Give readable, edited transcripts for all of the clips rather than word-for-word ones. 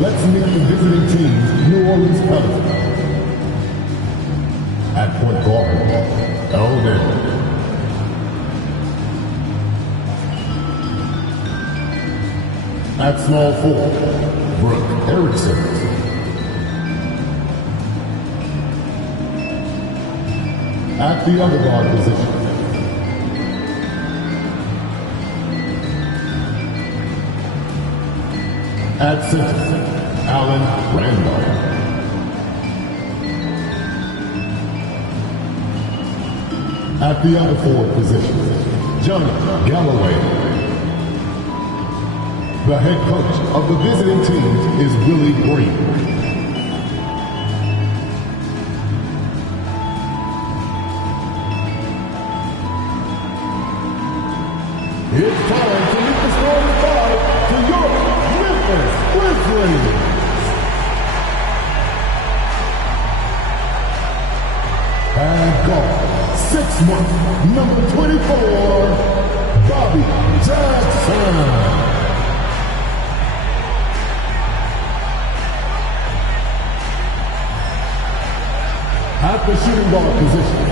Let's meet the visiting team, New Orleans Pelicans. At point guard, Elden. At small forward, Brooke Erickson. At the other guard position, at center, Alan Randolph. At the other forward position, Johnny Galloway. The head coach of the visiting team is Willie Green. It's time to meet the starting five to your Memphis Grizzlies. And guard, 6 month, number 24, Bobby Jackson. At the shooting guard position,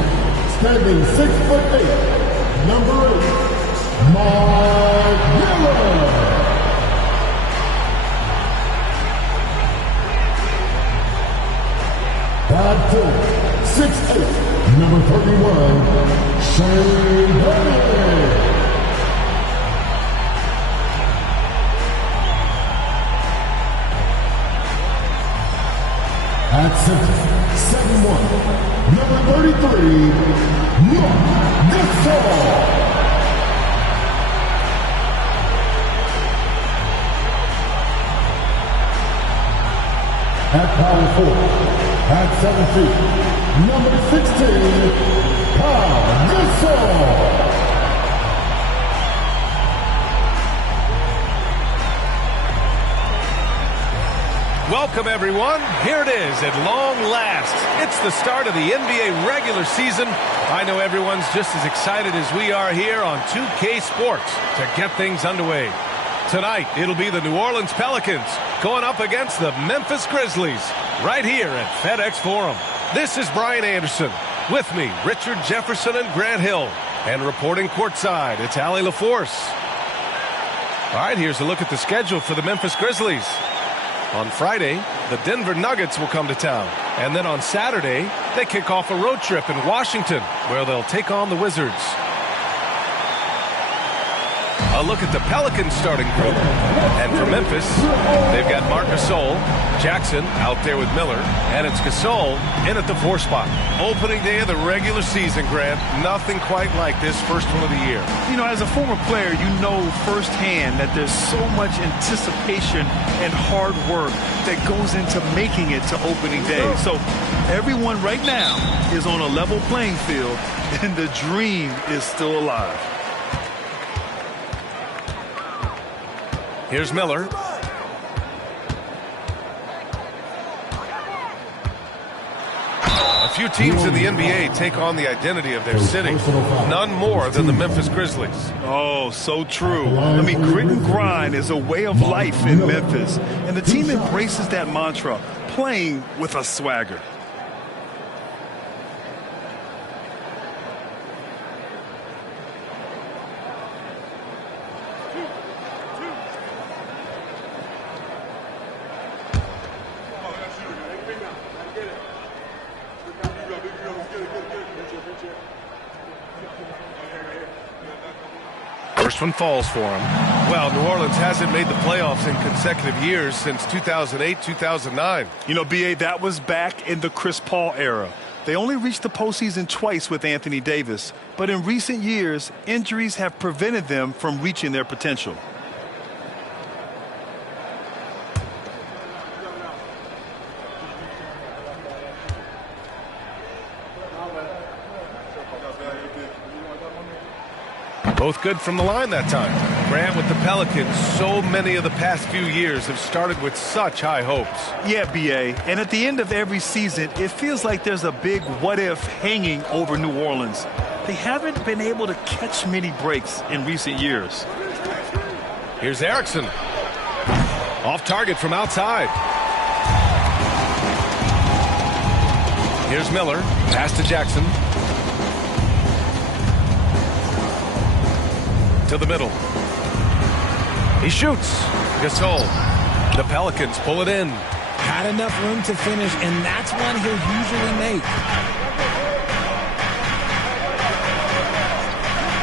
standing 6'8", number 8, Mark Miller. At center, 6'8", number 31, Shane Bennett. At center, 7'1", number 33, Mark Gasol. At power forward, at 7 feet, number 16, Paul Gasol. Welcome, everyone. Here it is at long last. It's the start of the NBA regular season. I know everyone's just as excited as we are here on 2K Sports to get things underway. Tonight, it'll be the New Orleans Pelicans going up against the Memphis Grizzlies right here at FedEx Forum. This is Brian Anderson. With me, Richard Jefferson and Grant Hill. And reporting courtside, it's Allie LaForce. All right, here's a look at the schedule for the Memphis Grizzlies. On Friday, the Denver Nuggets will come to town. And then on Saturday, they kick off a road trip in Washington, where they'll take on the Wizards. A look at the Pelicans starting group. And for Memphis, they've got Marc Gasol, Jackson out there with Miller, and it's Gasol in at the 4 spot. Opening day of the regular season, Grant. Nothing quite like this first one of the year. You know, as a former player, you know firsthand that there's so much anticipation and hard work that goes into making it to opening day. So everyone right now is on a level playing field, and the dream is still alive. Here's Miller. A few teams in the NBA take on the identity of their city. None more than the Memphis Grizzlies. Oh, so true. I mean, grit and grind is a way of life in Memphis. And the team embraces that mantra, playing with a swagger. First one falls for him. Well, New Orleans hasn't made the playoffs in consecutive years since 2008-2009. You know, B.A., that was back in the Chris Paul era. They only reached the postseason twice with Anthony Davis, but in recent years, injuries have prevented them from reaching their potential. Both good from the line that time. Grant, with the Pelicans, so many of the past few years have started with such high hopes. Yeah, B.A., and at the end of every season, it feels like there's a big what-if hanging over New Orleans. They haven't been able to catch many breaks in recent years. Here's Erickson. Off target from outside. Here's Miller. Pass to Jackson. To the middle. He shoots. Gasol. The Pelicans pull it in. Had enough room to finish, and that's one he'll usually make.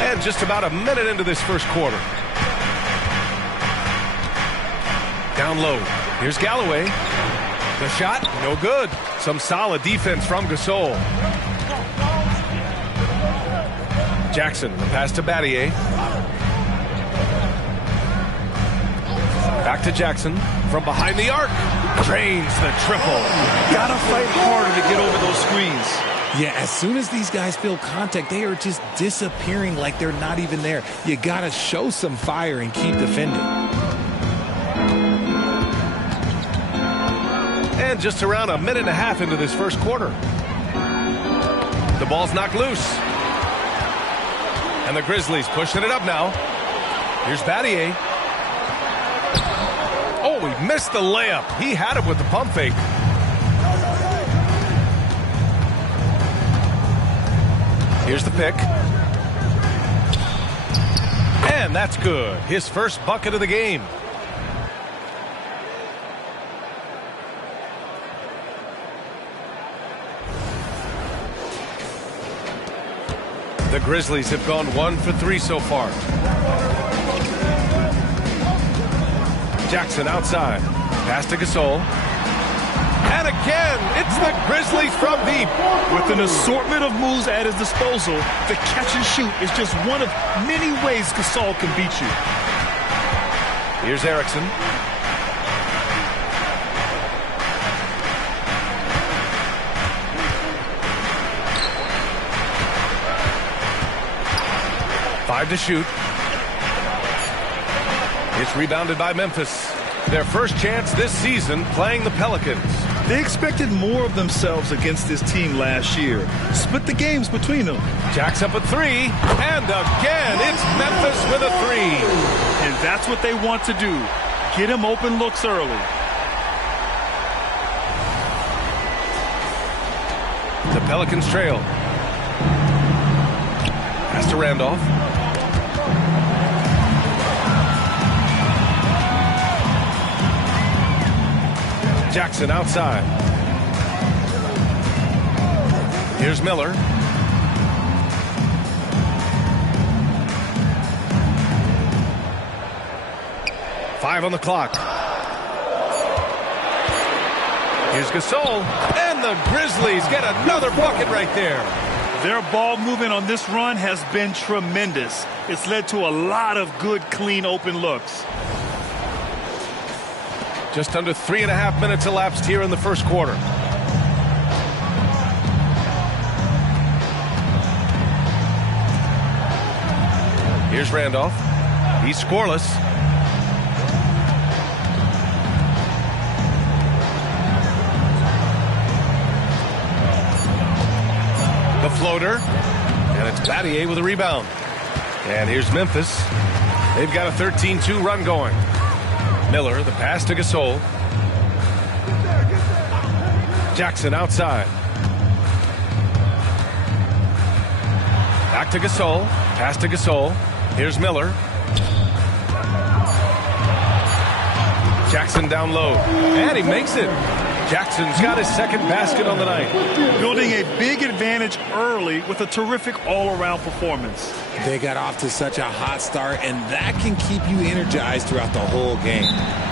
And just about a minute into this first quarter. Down low. Here's Galloway. The shot, no good. Some solid defense from Gasol. Jackson, the pass to Battier. Back to Jackson. From behind the arc. Drains the triple. Gotta fight harder to get over those screens. Yeah, as soon as these guys feel contact, they are just disappearing like they're not even there. You gotta show some fire and keep defending. And just around a minute and a half into this first quarter. The ball's knocked loose. And the Grizzlies pushing it up now. Here's Battier. Oh, he missed the layup. He had it with the pump fake. Here's the pick. And that's good. His first bucket of the game. The Grizzlies have gone 1 for 3 so far. Jackson outside. Pass to Gasol. And again, it's the Grizzlies from deep. With an assortment of moves at his disposal, the catch and shoot is just one of many ways Gasol can beat you. Here's Erickson. Five to shoot. It's rebounded by Memphis. Their first chance this season playing the Pelicans. They expected more of themselves against this team last year. Split the games between them. Jack's up a three. And again, it's Memphis with a three. And that's what they want to do. Get him open looks early. The Pelicans trail. Pass to Randolph. Jackson outside. Here's Miller. Five on the clock. Here's Gasol. And the Grizzlies get another bucket right there. Their ball movement on this run has been tremendous. It's led to a lot of good, clean, open looks. Just under 3.5 minutes elapsed here in the first quarter. Here's Randolph. He's scoreless. The floater. And it's Battier with a rebound. And here's Memphis. They've got a 13-2 run going. Miller, the pass to Gasol. Jackson outside. Back to Gasol. Pass to Gasol. Here's Miller. Jackson down low. And he makes it. Jackson's got his second basket on the night. Building a big advantage early with a terrific all-around performance. They got off to such a hot start, and that can keep you energized throughout the whole game.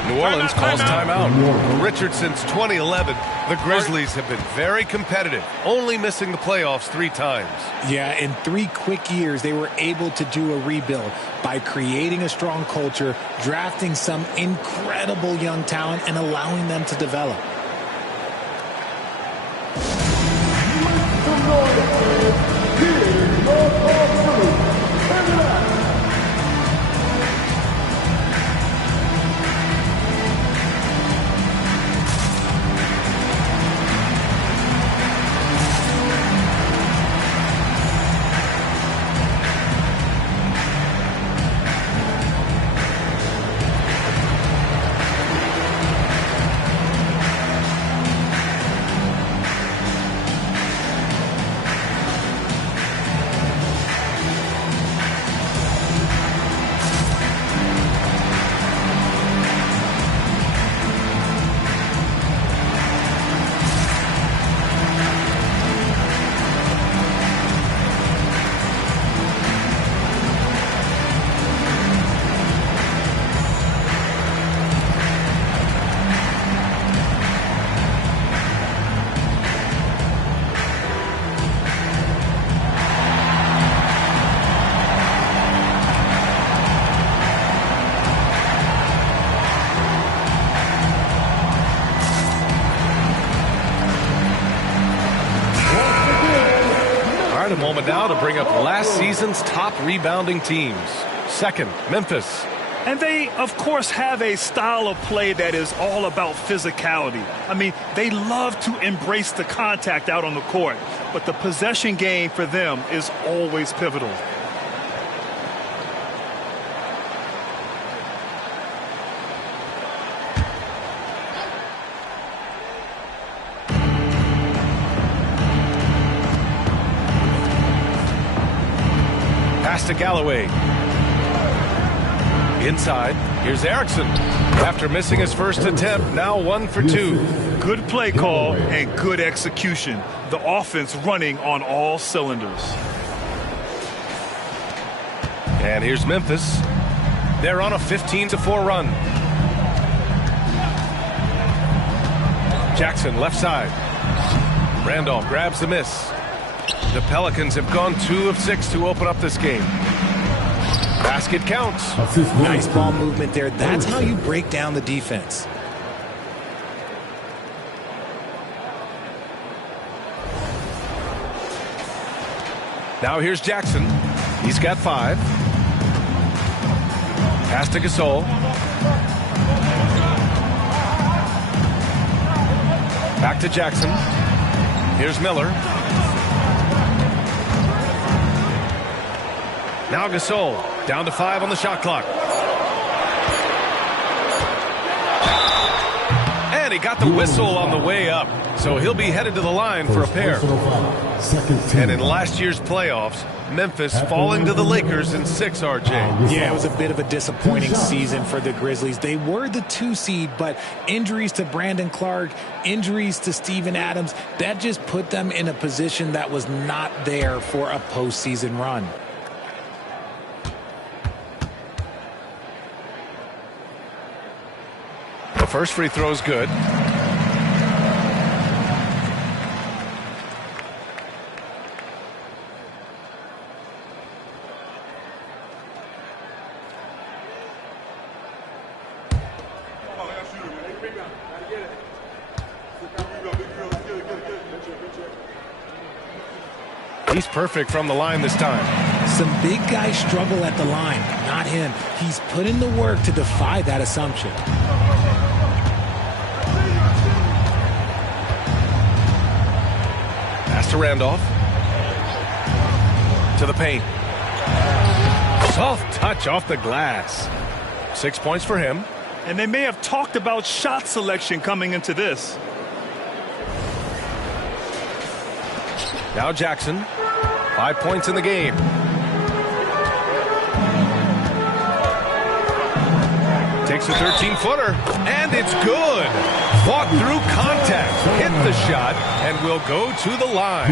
New Orleans calls timeout. Richard, since 2011, the Grizzlies have been very competitive, only missing the playoffs 3 times. Yeah, in 3 quick years, they were able to do a rebuild by creating a strong culture, drafting some incredible young talent, and allowing them to develop. moment now to bring up last season's top rebounding teams. Second, Memphis. And they, of course, have a style of play that is all about physicality. I mean, they love to embrace the contact out on the court, but the possession game for them is always pivotal. Pass to Galloway. Inside, here's Erickson. After missing his first attempt, now 1 for 2. Good play call and good execution. The offense running on all cylinders. And here's Memphis. They're on a 15-4 run. Jackson, left side. Randolph grabs the miss. The Pelicans have gone 2 of 6 to open up this game. Basket counts. Nice ball movement there. That's how you break down the defense. Now here's Jackson. He's got 5. Pass to Gasol. Back to Jackson. Here's Miller. Now Gasol. Down to 5 on the shot clock. And he got the whistle on the way up. So he'll be headed to the line for a pair. And in last year's playoffs, Memphis falling to the Lakers in 6, RJ. Yeah, it was a bit of a disappointing season for the Grizzlies. They were the 2 seed, but injuries to Brandon Clark, injuries to Steven Adams, that just put them in a position that was not there for a postseason run. The first free throw is good. He's perfect from the line this time. Some big guys struggle at the line, not him. He's put in the work to defy that assumption. Pass to Randolph. To the paint. Soft touch off the glass. 6 points for him. And they may have talked about shot selection coming into this. Now Jackson. 5 points in the game. Takes a 13-footer, and it's good. Fought through contact, hit the shot, and will go to the line.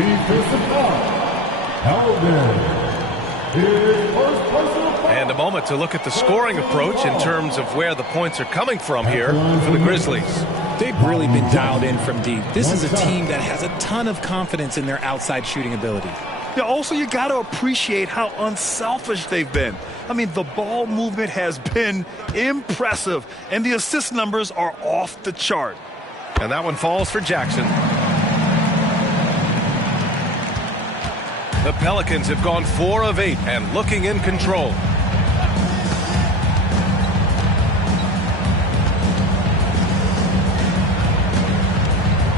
And a moment to look at the scoring approach in terms of where the points are coming from here for the Grizzlies. They've really been dialed in from deep. This is a team that has a ton of confidence in their outside shooting ability. Yeah, also, you got to appreciate how unselfish they've been. I mean, the ball movement has been impressive, and the assist numbers are off the chart. And that one falls for Jackson. The Pelicans have gone 4 of 8 and looking in control.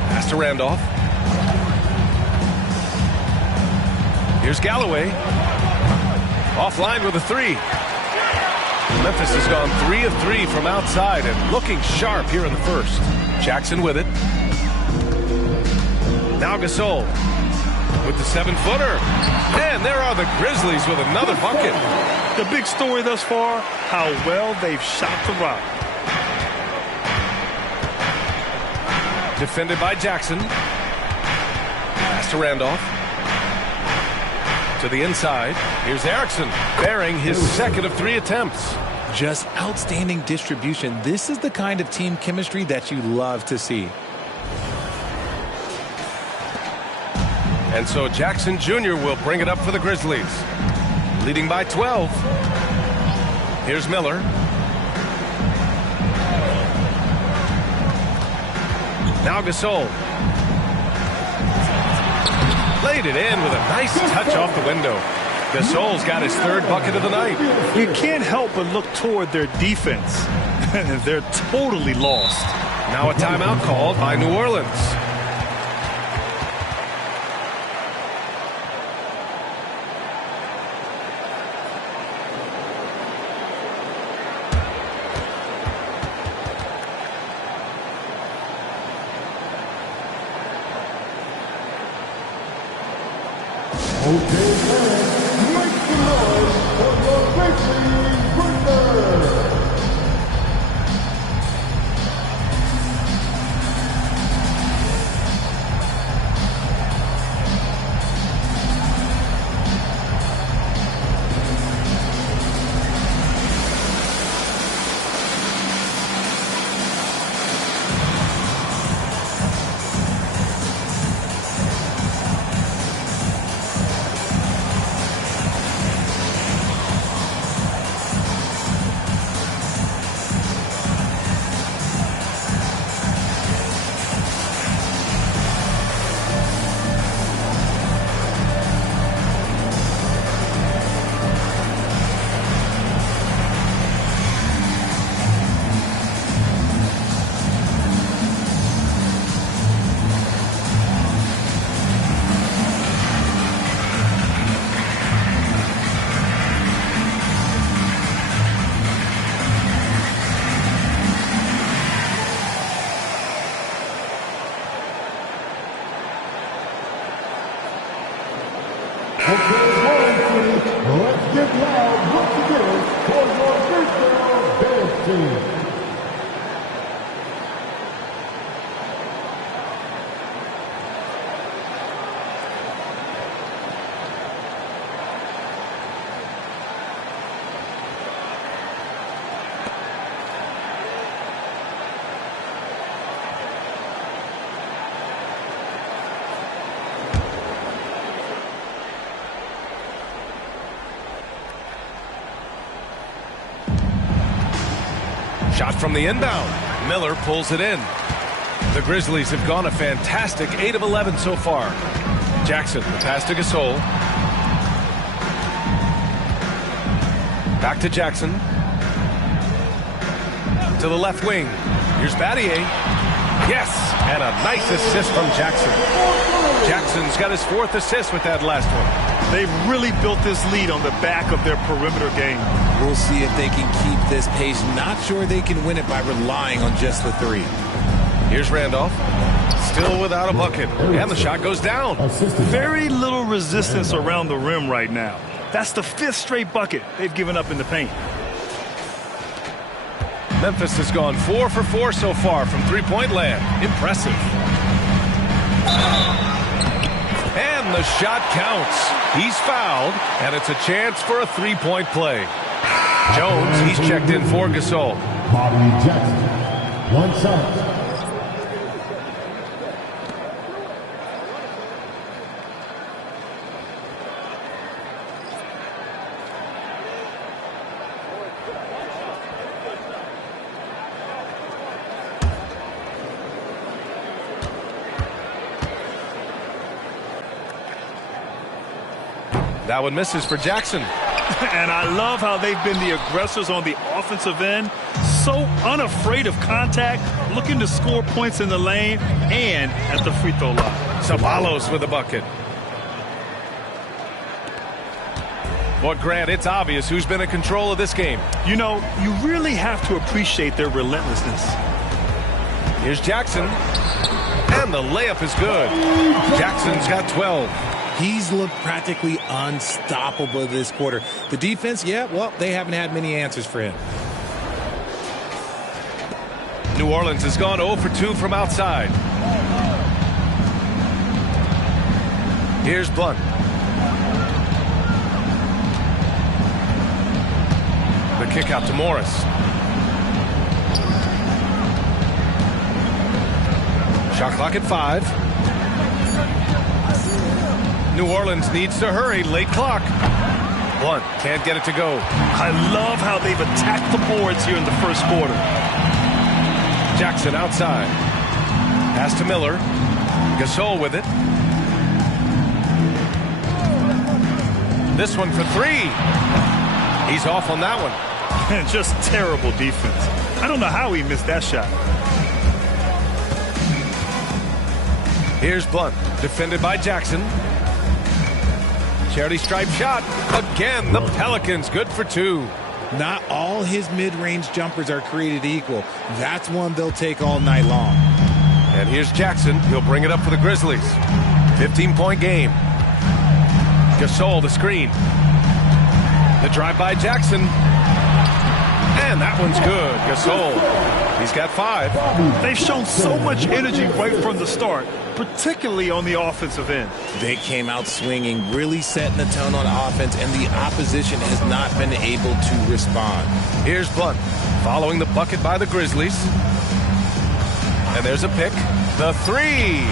Pass to Randolph. Here's Galloway. Offline with a 3. Memphis has gone 3 of 3 from outside and looking sharp here in the first. Jackson with it. Now Gasol with the 7-footer. And there are the Grizzlies with another bucket. The big story thus far, how well they've shot the rock. Defended by Jackson. Pass to Randolph. To the inside. Here's Erickson, bearing his second of 3 attempts. Just outstanding distribution. This is the kind of team chemistry that you love to see. And so Jackson Jr. will bring it up for the Grizzlies. Leading by 12. Here's Miller. Now Gasol. Laid it in with a nice touch off the window. Gasol's got his third bucket of the night. You can't help but look toward their defense. They're totally lost. Now a timeout called by New Orleans. Okay, fans, make some noise for the Grizzlies winner. Let's get loud once again for your Grizzlies dance team. Shot from the inbound. Miller pulls it in. The Grizzlies have gone a fantastic 8 of 11 so far. Jackson, the pass to Gasol. Back to Jackson. To the left wing. Here's Battier. Yes, and a nice assist from Jackson. Jackson's got his 4th assist with that last one. They've really built this lead on the back of their perimeter game. We'll see if they can keep this pace. Not sure they can win it by relying on just the 3. Here's Randolph. Still without a bucket. And the shot goes down. Very little resistance around the rim right now. That's the 5th straight bucket they've given up in the paint. Memphis has gone 4 for 4 so far from three-point land. Impressive. And the shot counts. He's fouled, and it's a chance for a 3-point play. Jones, he's checked in for Gasol. Bobby Jackson, 1 shot. That one misses for Jackson. And I love how they've been the aggressors on the offensive end. So unafraid of contact, looking to score points in the lane and at the free throw line. Ceballos with a bucket. But Grant, it's obvious who's been in control of this game. You know, you really have to appreciate their relentlessness. Here's Jackson. And the layup is good. Jackson's got 12. He's looked practically unstoppable this quarter. The defense, yeah, well, they haven't had many answers for him. New Orleans has gone 0 for 2 from outside. Here's Blunt. The kick out to Morris. Shot clock at 5. New Orleans needs to hurry. Late clock. Blunt can't get it to go. I love how they've attacked the boards here in the first quarter. Jackson outside. Pass to Miller. Gasol with it. This one for three. He's off on that one. Just terrible defense. I don't know how he missed that shot. Here's Blunt, defended by Jackson. Charity stripe shot. Again, the Pelicans good for two. Not all his mid-range jumpers are created equal. That's one they'll take all night long. And here's Jackson. He'll bring it up for the Grizzlies. 15-point game. Gasol, the screen. The drive by Jackson. And that one's good. Gasol. He's got 5. They've shown so much energy right from the start, particularly on the offensive end. They came out swinging, really setting the tone on offense, and the opposition has not been able to respond. Here's Blunt, following the bucket by the Grizzlies. And there's a pick. The three.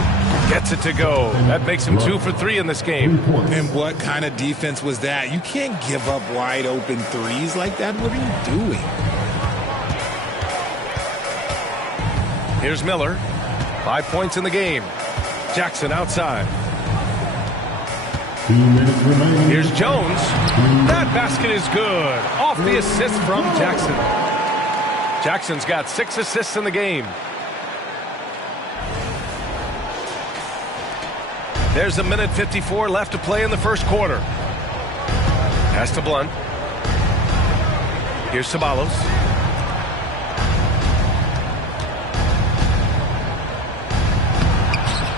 Gets it to go. That makes him 2 for 3 in this game. And what kind of defense was that? You can't give up wide open threes like that. What are you doing? Here's Miller. 5 points in the game. Jackson outside. 2 minutes remaining. Here's Jones. That basket is good. Off the assist from Jackson. Jackson's got 6 assists in the game. There's 1:54 left to play in the first quarter. Pass to Blunt. Here's Ceballos.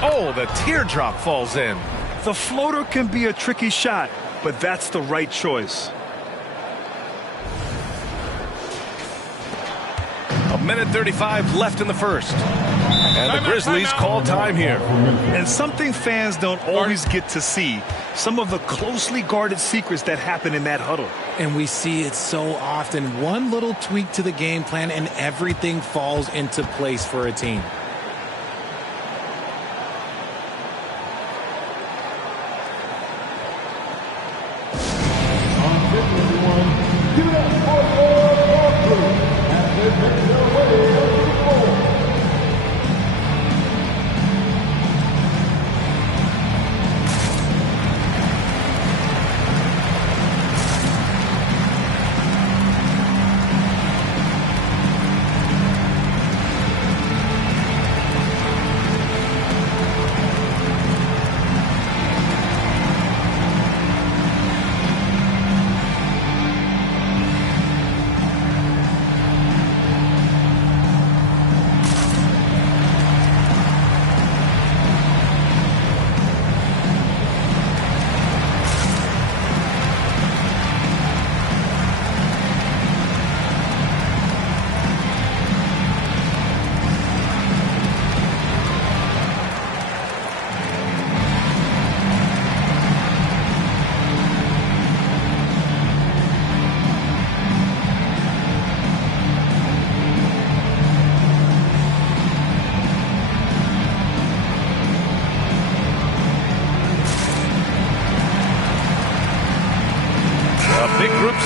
Oh, the teardrop falls in. The floater can be a tricky shot, but that's the right choice. 1:35 left in the first. And the Grizzlies call time here. And something fans don't always get to see, some of the closely guarded secrets that happen in that huddle. And we see it so often. One little tweak to the game plan and everything falls into place for a team.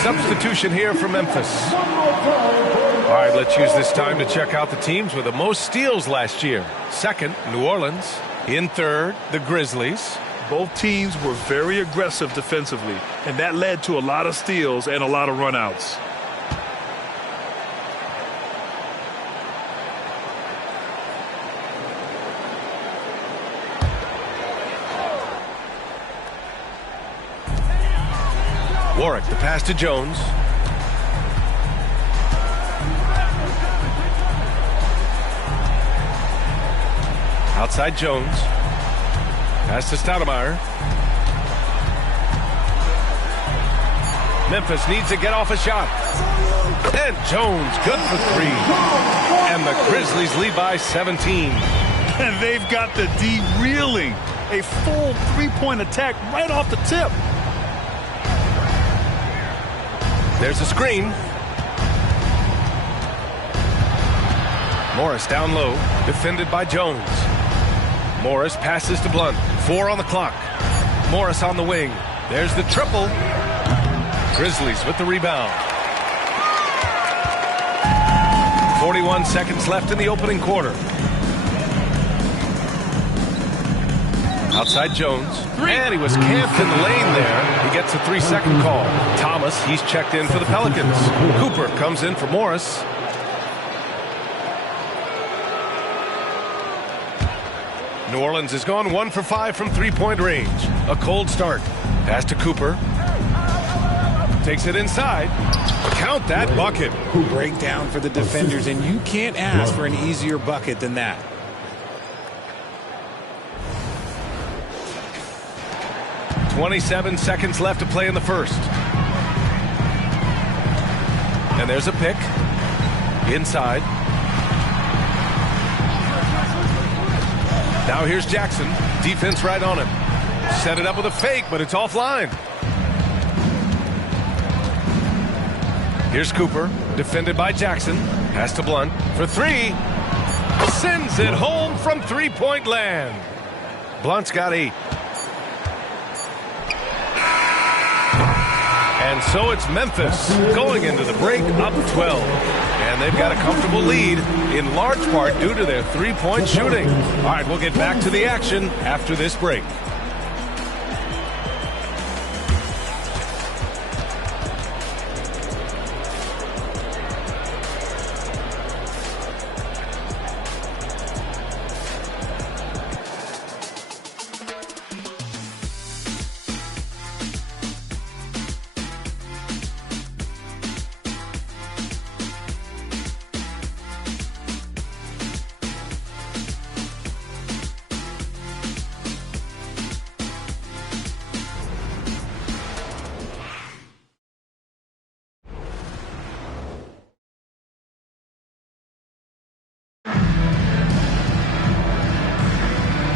Substitution here for Memphis. All right, let's use this time to check out the teams with the most steals last year. Second, New Orleans. In third, the Grizzlies. Both teams were very aggressive defensively, and that led to a lot of steals and a lot of runouts. Warwick, the pass to Jones. Outside Jones. Pass to Stoudemire. Memphis needs to get off a shot. And Jones, good for 3. And the Grizzlies lead by 17. And they've got the D reeling. A full 3-point attack right off the tip. There's a screen. Morris down low, defended by Jones. Morris passes to Blunt. 4 on the clock. Morris on the wing. There's the triple. Grizzlies with the rebound. 41 seconds left in the opening quarter. Outside Jones. And he was camped in the lane there. He gets a 3-second call. Thomas, he's checked in for the Pelicans. Cooper comes in for Morris. New Orleans has gone 1 for 5 from three-point range. A cold start. Pass to Cooper. Takes it inside. Count that bucket. Breakdown for the defenders, and you can't ask for an easier bucket than that. .27 seconds left to play in the first. And there's a pick. Inside. Now here's Jackson. Defense right on him. Set it up with a fake, but it's offline. Here's Cooper. Defended by Jackson. Pass to Blunt for 3. Sends it home from three-point land. Blunt's got 8. And so it's Memphis going into the break up 12. And they've got a comfortable lead in large part due to their three-point shooting. All right, we'll get back to the action after this break.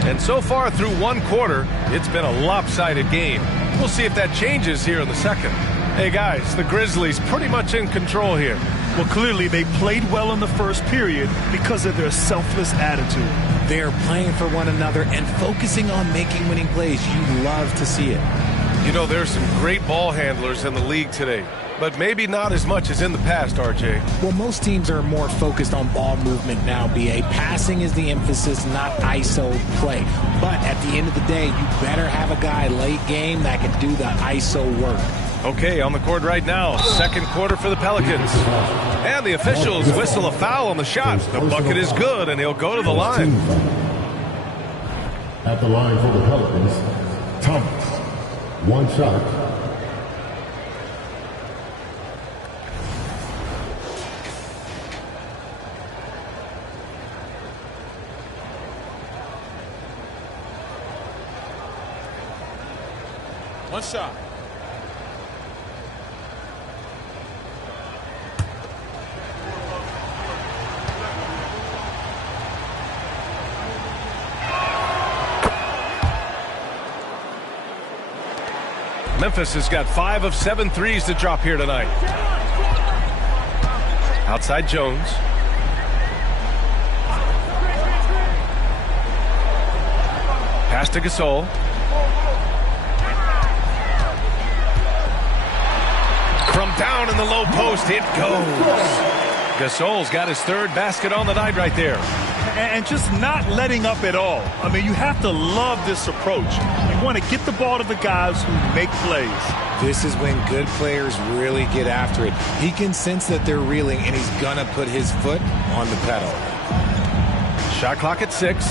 And so far through one quarter, it's been a lopsided game. We'll see if that changes here in the second. Hey guys, the Grizzlies pretty much in control here. Well, clearly they played well in the first period because of their selfless attitude. They're playing for one another and focusing on making winning plays. You love to see it. You know, there's some great ball handlers in the league today, but maybe not as much as in the past, RJ. Well, most teams are more focused on ball movement now, B.A. Passing is the emphasis, not ISO play. But at the end of the day, you better have a guy late game that can do the ISO work. Okay, on the court right now, second quarter for the Pelicans. And the officials whistle a foul on the shot. The bucket is good, and he'll go to the line. At the line for the Pelicans, Thomas. One shot. One shot. Memphis has got 5 of 7 threes to drop here tonight. Outside Jones. Pass to Gasol. From down in the low post, it goes. Gasol's got his third basket on the night right there. And just not letting up at all. I mean, you have to love this approach. You want to get the ball to the guys who make plays. This is when good players really get after it. He can sense that they're reeling, and he's going to put his foot on the pedal. Shot clock at 6.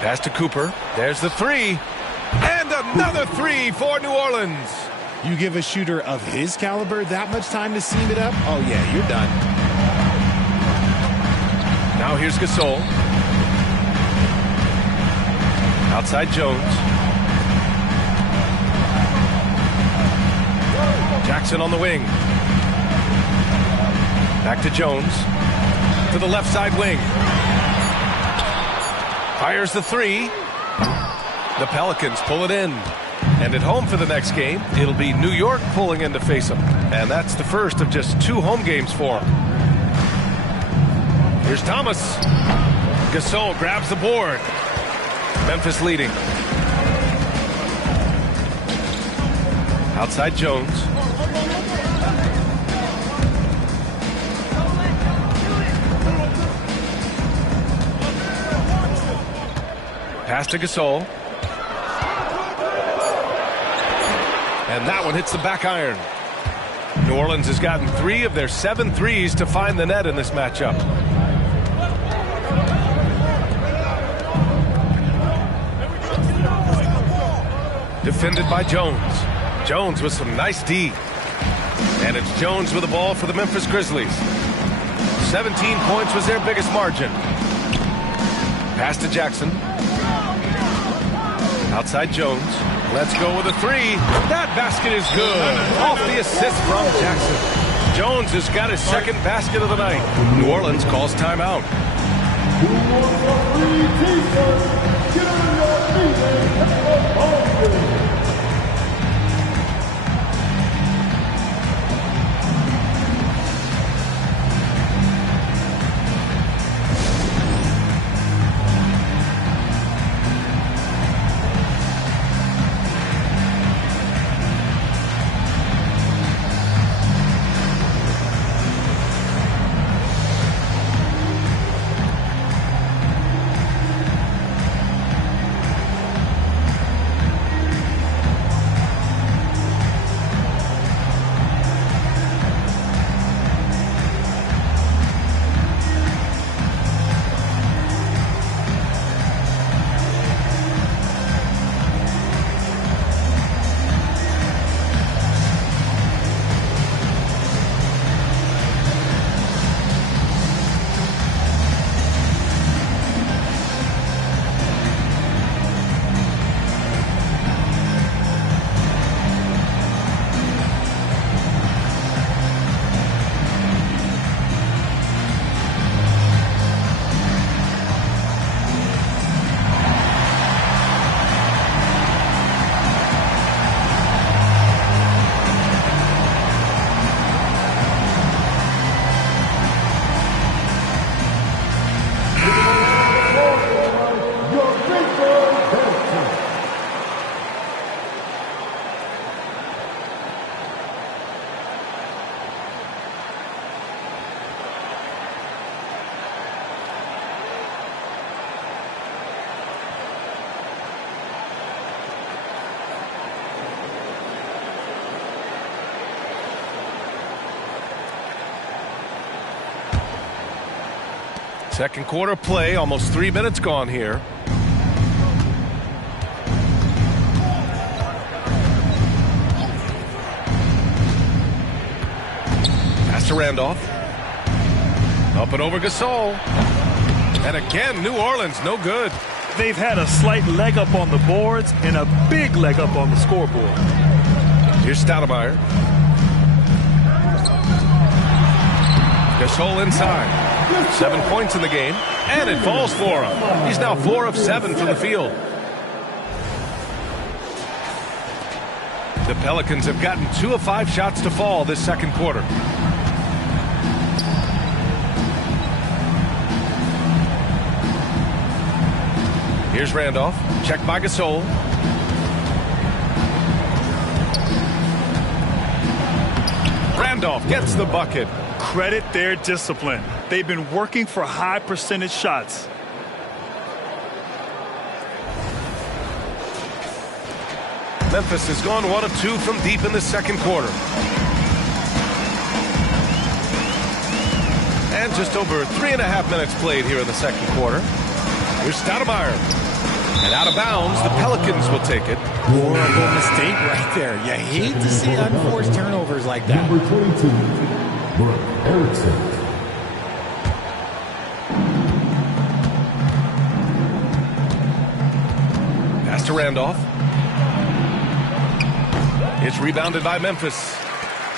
Pass to Cooper. There's the 3. And another 3 for New Orleans. You give a shooter of his caliber that much time to seam it up? Oh, yeah, you're done. Now here's Gasol. Outside Jones. Jackson on the wing. Back to Jones. To the left side wing. Fires the 3. The Pelicans pull it in. And at home for the next game, it'll be New York pulling in to face them. And that's the first of just 2 home games for them. Here's Thomas. Gasol grabs the board. Memphis leading. Outside Jones. Pass to Gasol. And that one hits the back iron. New Orleans has gotten 3 of their 7 threes to find the net in this matchup. Defended by Jones. Jones with some nice D. And it's Jones with the ball for the Memphis Grizzlies. 17 points was their biggest margin. Pass to Jackson. Outside Jones. Let's go with a 3. That basket is good. Off the assist from Jackson. Jones has got his second basket of the night. New Orleans calls timeout. Who wants a free t-shirt? Get on your feet and have a ball game. Second quarter play, almost 3 minutes gone here. Pass to Randolph. Up and over Gasol. And again, New Orleans, no good. They've had a slight leg up on the boards and a big leg up on the scoreboard. Here's Stoudemire. Gasol inside. 7 points in the game, and it falls for him. He's now 4 of 7 from the field. The Pelicans have gotten 2 of 5 shots to fall this second quarter. Here's Randolph. Checked by Gasol. Randolph gets the bucket. Credit their discipline. They've been working for high percentage shots. Memphis has gone 1 of 2 from deep in the second quarter. And just over 3.5 minutes played here in the second quarter. Here's Stoudemire. And out of bounds, the Pelicans will take it. Horrible mistake right there. You hate to see unforced turnovers like that. Number 22, Brooke Erickson. Pass to Randolph. It's rebounded by Memphis.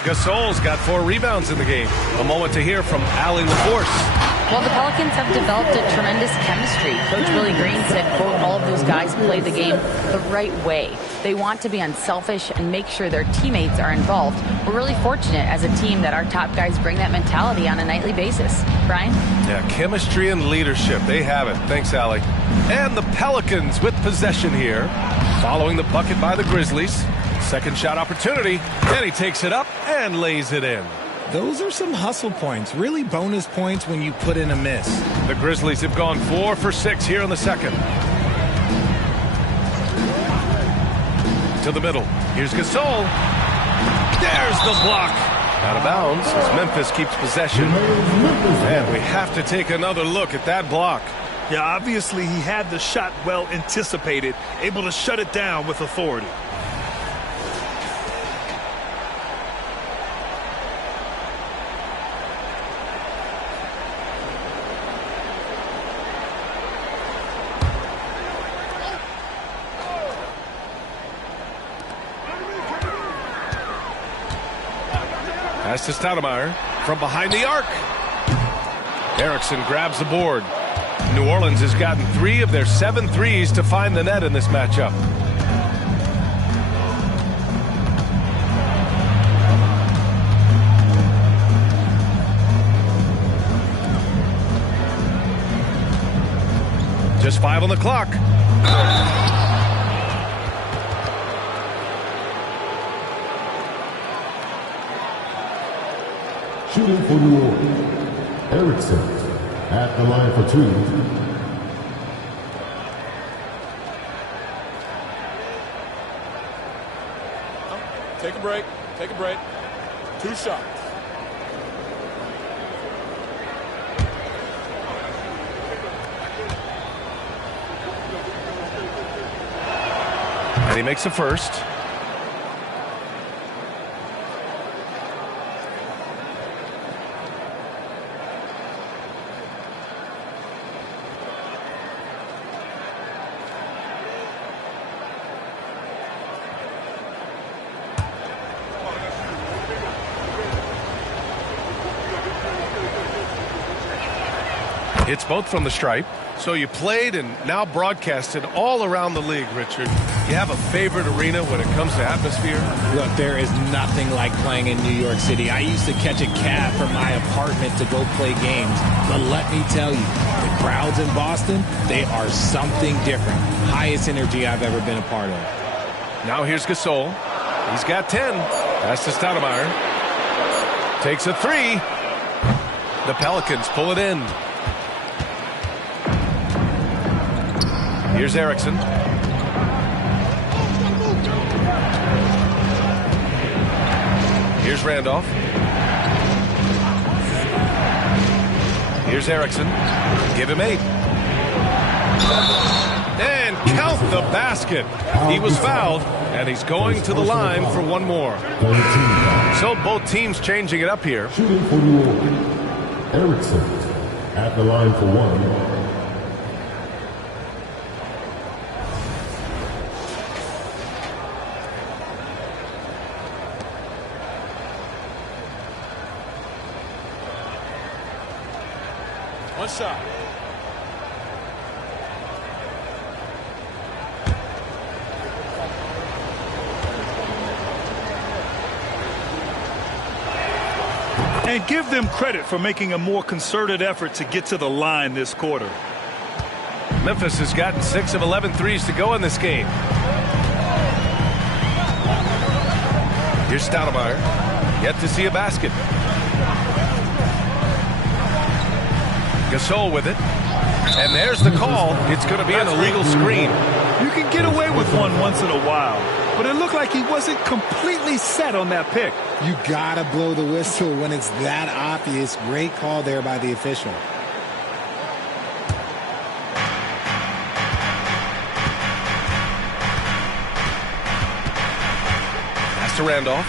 Gasol's got 4 rebounds in the game. A moment to hear from Allie LaForce. Well, the Pelicans have developed a tremendous chemistry. Coach Willie Green said, quote, all of those guys play the game the right way. They want to be unselfish and make sure their teammates are involved. We're really fortunate as a team that our top guys bring that mentality on a nightly basis. Brian? Yeah, chemistry and leadership. They have it. Thanks, Allie. And the Pelicans with possession here. Following the bucket by the Grizzlies. Second shot opportunity. And he takes it up and lays it in. Those are some hustle points, really bonus points when you put in a miss. The Grizzlies have gone 4 for 6 here in the second. to the middle. Here's Gasol. There's the block. Out of bounds as Memphis keeps possession. And we have to take another look at that block. Yeah, obviously he had the shot well anticipated, able to shut it down with authority. Pass to Stoudemire from behind the arc. Erickson grabs the board. New Orleans has gotten 3 of their 7 threes to find the net in this matchup. Just 5 on the clock. Shooting for New Orleans, Erickson at the line for 2. Take a break. Take a break. 2 shots. And he makes the first. It's both from the stripe. So you played and now broadcasted all around the league, Richard. You have a favorite arena when it comes to atmosphere? Look, there is nothing like playing in New York City. I used to catch a cab from my apartment to go play games. But let me tell you, the crowds in Boston, they are something different. Highest energy I've ever been a part of. Now here's Gasol. He's got 10. Pass to Stoudemire. Takes a 3. The Pelicans pull it in. Here's Erickson. Here's Randolph. Here's Erickson. Give him 8. And count the basket. He was fouled, and he's going to the line for one more. So both teams changing it up here. Shooting for New Orleans, Erickson at the line for 1. One shot. And give them credit for making a more concerted effort to get to the line this quarter. Memphis has gotten 6 of 11 threes to go in this game. Here's Stoudemire. Yet to see a basket. Gasol with it. And there's the call. It's going to be an illegal screen. You can get away with one once in a while, but it looked like he wasn't completely set on that pick. You gotta blow the whistle when it's that obvious. Great call there by the official. Pass to Randolph.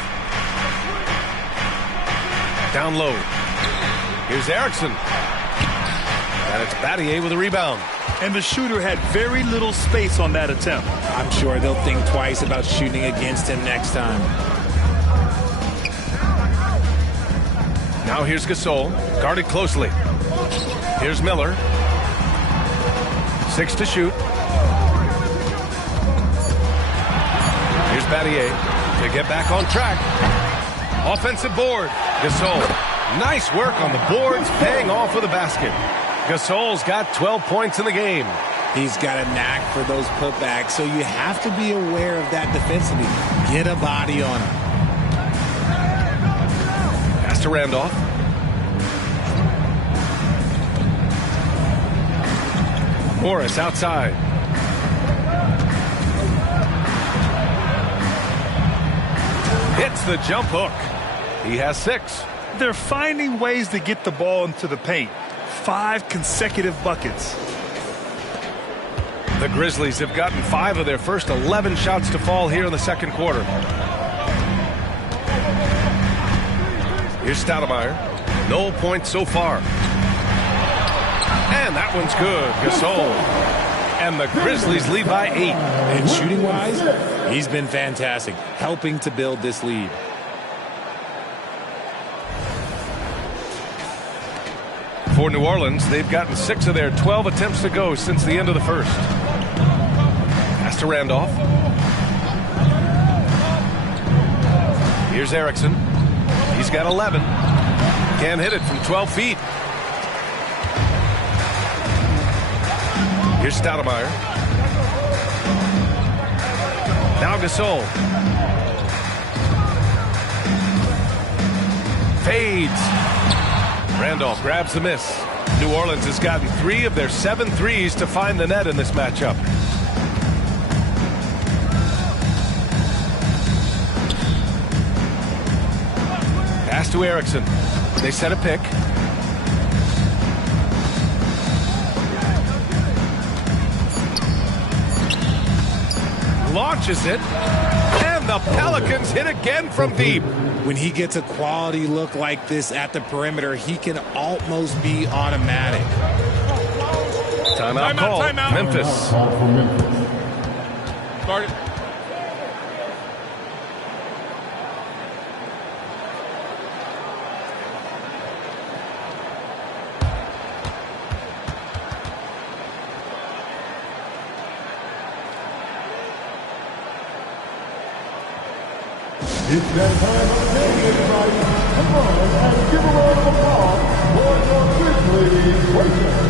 Down low. Here's Erickson. And it's Battier with a rebound. And the shooter had very little space on that attempt. I'm sure they'll think twice about shooting against him next time. Now here's Gasol, guarded closely. Here's Miller. 6 to shoot. Here's Battier to get back on track. Offensive board. Gasol. Nice work on the boards, paying off with a basket. Gasol's got 12 points in the game. He's got a knack for those putbacks, so you have to be aware of that defensively. Get a body on him. Pass to Randolph. Morris outside. Hits the jump hook. He has 6. They're finding ways to get the ball into the paint. 5 consecutive buckets. The Grizzlies have gotten 5 of their first 11 shots to fall here in the second quarter. Here's Stoudemire. No points so far. And that one's good. Gasol. And the Grizzlies lead by 8. And shooting-wise, he's been fantastic, helping to build this lead. For New Orleans, they've gotten 6 of their 12 attempts to go since the end of the first. Pass to Randolph. Here's Erickson. He's got 11. Can't hit it from 12 feet. Here's Stoudemire. Now Gasol. Fades. Randolph grabs the miss. New Orleans has gotten 3 of their 7 threes to find the net in this matchup. Pass to Erickson. They set a pick. Launches it. And the Pelicans hit again from deep. When he gets a quality look like this at the perimeter, he can almost be automatic. Timeout call. Timeout. Memphis. Start it. It's that time of the day, everybody. Come on and give a round of applause for your Grizzlies Lakers.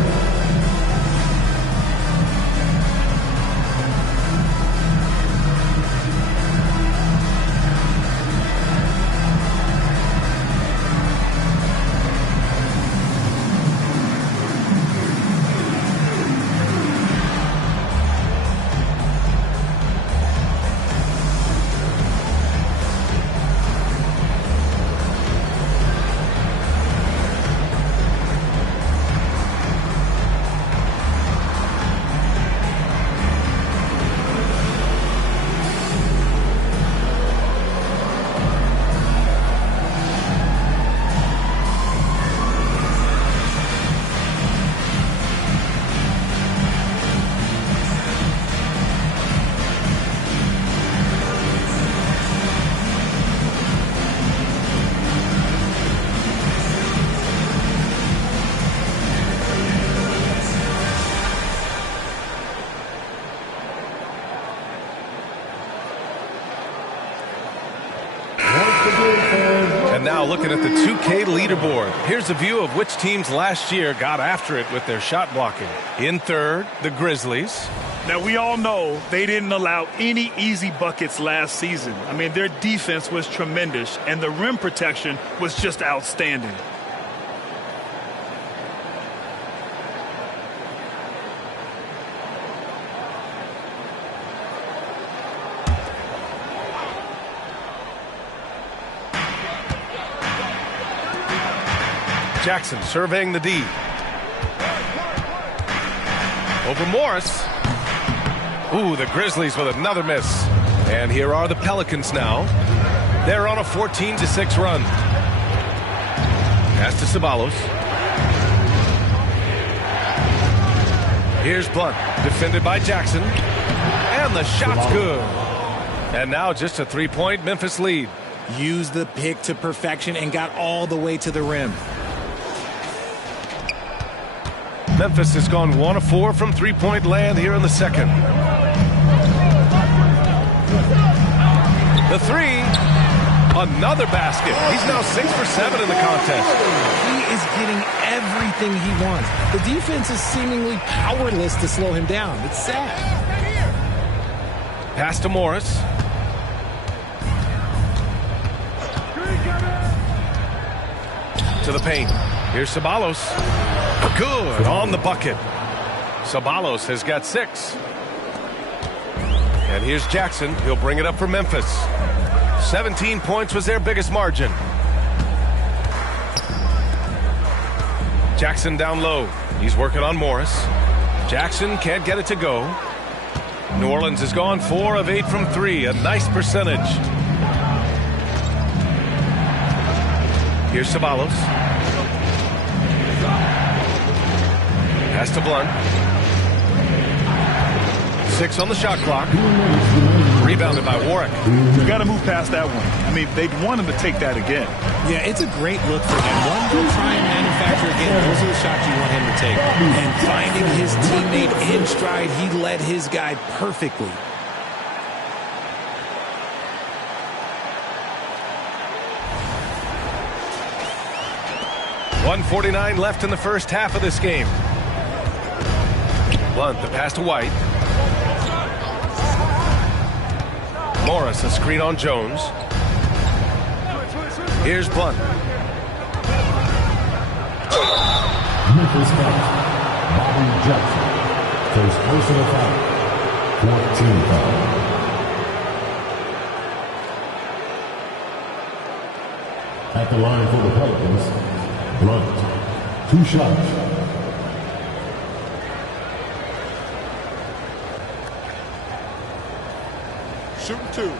And now looking at the 2K leaderboard. Here's a view of which teams last year got after it with their shot blocking. In third, the Grizzlies. Now, we all know they didn't allow any easy buckets last season. I mean, their defense was tremendous, and the rim protection was just outstanding. Jackson surveying the D. Over Morris. Ooh, the Grizzlies with another miss. And here are the Pelicans now. They're on a 14-6 run. Pass to Ceballos. Here's Blunt, defended by Jackson. And the shot's good. And now just a 3-point Memphis lead. Used the pick to perfection and got all the way to the rim. Memphis has gone 1 of 4 from 3-point land here in the second. The 3, another basket. He's now 6 for 7 in the contest. He is getting everything he wants. The defense is seemingly powerless to slow him down. It's sad. Pass to Morris. To the paint. Here's Ceballos. Good on the bucket. Ceballos has got 6. And here's Jackson. He'll bring it up for Memphis. 17 points was their biggest margin. Jackson down low. He's working on Morris. Jackson can't get it to go. New Orleans has gone 4 of 8 from 3. A nice percentage. Here's Ceballos. Pass to Blunt. 6 on the shot clock. Rebounded by Warwick. You got to move past that one. I mean, they'd want him to take that again. Yeah, it's a great look for him. One, go try and manufacture again. Those are the shots you want him to take. And finding his teammate in stride, he led his guy perfectly. .149 left in the first half of this game. Blunt, the pass to White. Morris, a screen on Jones. Here's Blunt. Memphis foul. Bobby Jackson. First personal foul. 14 foul. At the line for the Pelicans, Blunt. 2 shots. Shooting 2.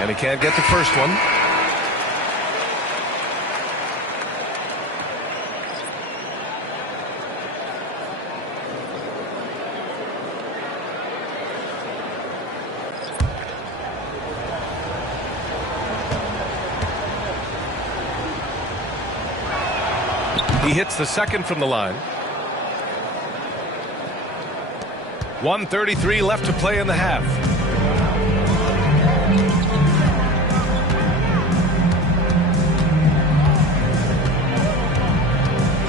And he can't get the first one. He hits the second from the line. 1:33 left to play in the half.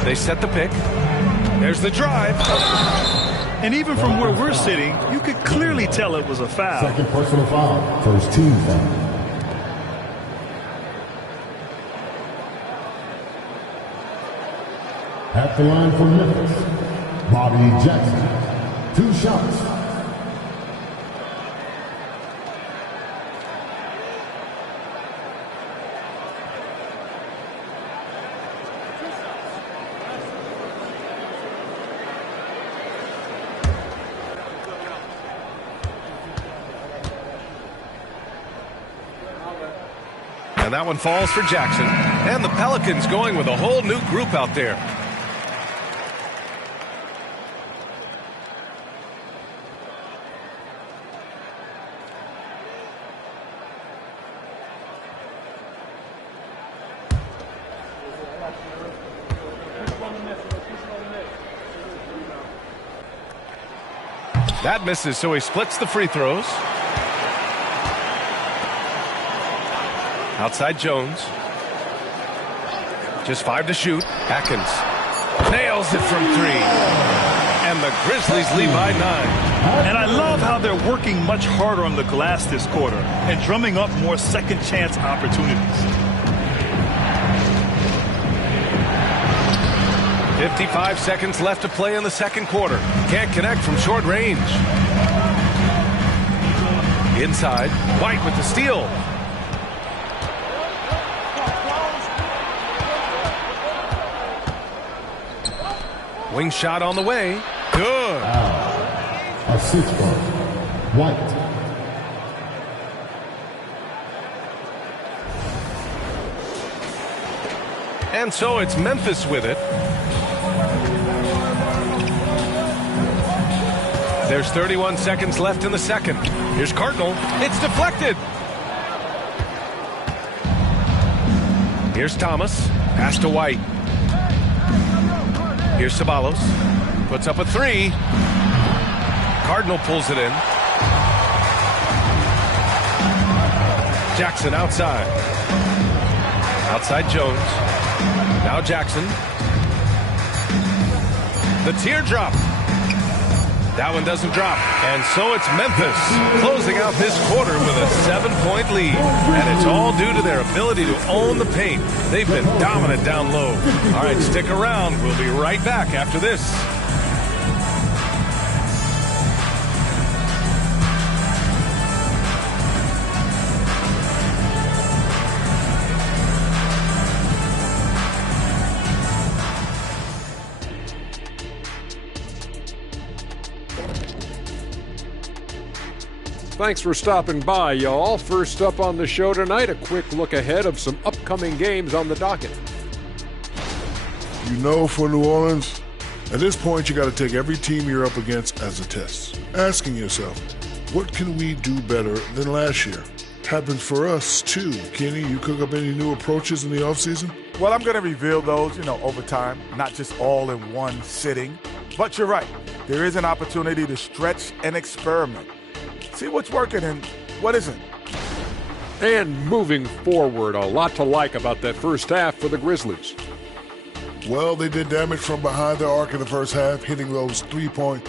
They set the pick. There's the drive. And even from where we're sitting, you could clearly tell it was a foul. Second personal foul. First team foul. At the line for Memphis, Bobby Jackson. 2 shots. And that one falls for Jackson. And the Pelicans going with a whole new group out there. That misses, so he splits the free throws. Outside Jones. Just 5 to shoot. Atkins nails it from 3. And the Grizzlies lead by 9. And I love how they're working much harder on the glass this quarter and drumming up more second chance opportunities. 55 seconds left to play in the second quarter. Can't connect from short range. Inside, White with the steal. Wing shot on the way. Good. A 6-ball. White. And so it's Memphis with it. There's 31 seconds left in the second. Here's Cardinal. It's deflected. Here's Thomas. Pass to White. Here's Ceballos. Puts up a 3. Cardinal pulls it in. Jackson outside. Outside Jones. Now Jackson. The teardrop. That one doesn't drop. And so it's Memphis closing out this quarter with a 7-point lead. And it's all due to their ability to own the paint. They've been dominant down low. All right, stick around. We'll be right back after this. Thanks for stopping by, y'all. First up on the show tonight, a quick look ahead of some upcoming games on the docket. You know, for New Orleans, at this point, you got to take every team you're up against as a test. Asking yourself, what can we do better than last year? Happens for us, too. Kenny, you cook up any new approaches in the offseason? Well, I'm going to reveal those, over time, not just all in one sitting. But you're right. There is an opportunity to stretch and experiment. See what's working and what isn't. And moving forward, a lot to like about that first half for the Grizzlies. Well, they did damage from behind the arc in the first half, hitting those three-point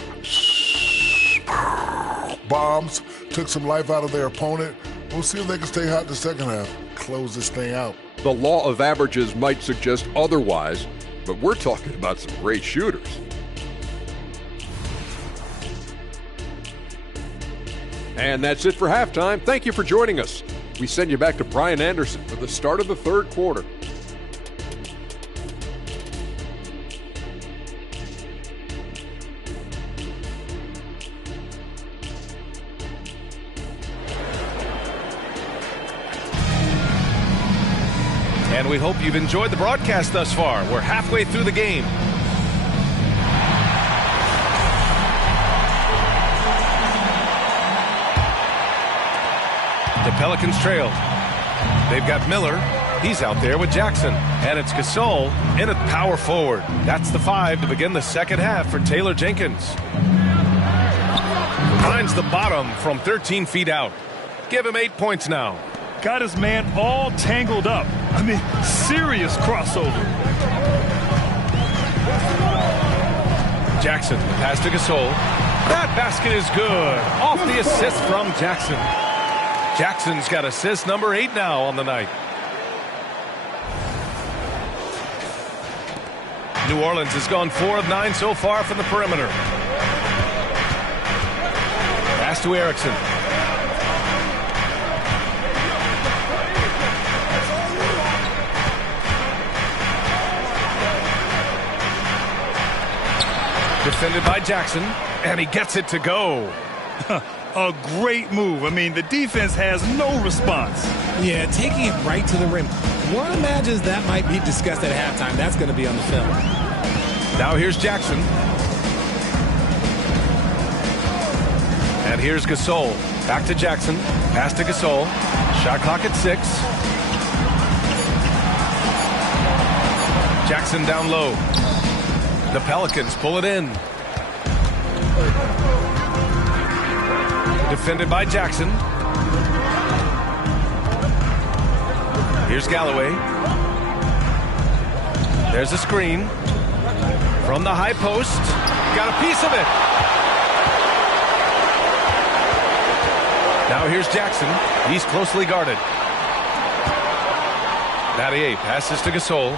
bombs, took some life out of their opponent. We'll see if they can stay hot in the second half, close this thing out. The law of averages might suggest otherwise, but we're talking about some great shooters. And that's it for halftime. Thank you for joining us. We send you back to Brian Anderson for the start of the third quarter. And we hope you've enjoyed the broadcast thus far. We're halfway through the game. The Pelicans trail. They've got Miller. He's out there with Jackson. And it's Gasol in at power forward. That's the 5 to begin the second half for Taylor Jenkins. Finds the bottom from 13 feet out. Give him 8 points now. Got his man all tangled up. Serious crossover. Jackson, pass to Gasol. That basket is good. Off the assist from Jackson. Jackson's got assist number 8 now on the night. New Orleans has gone 4 of 9 so far from the perimeter. Pass to Erickson. Defended by Jackson, and he gets it to go. A great move. The defense has no response. Yeah, taking it right to the rim. One imagines that might be discussed at halftime. That's going to be on the film. Now here's Jackson. And here's Gasol. Back to Jackson. Pass to Gasol. Shot clock at 6. Jackson down low. The Pelicans pull it in. Defended by Jackson. Here's Galloway. There's a screen. From the high post. Got a piece of it. Now here's Jackson. He's closely guarded. Battier passes to Gasol.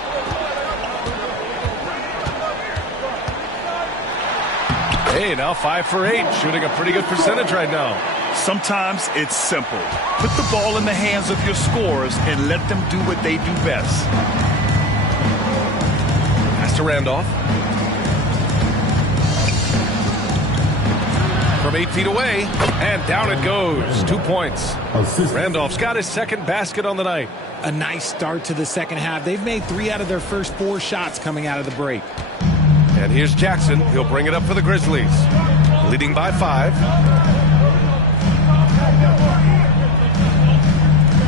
Hey, now 5 for 8, shooting a pretty good percentage right now. Sometimes it's simple. Put the ball in the hands of your scorers and let them do what they do best. Pass to Randolph. From 8 feet away, and down it goes. 2 points. Randolph's got his second basket on the night. A nice start to the second half. They've made 3 out of their first 4 shots coming out of the break. And here's Jackson. He'll bring it up for the Grizzlies. Leading by 5.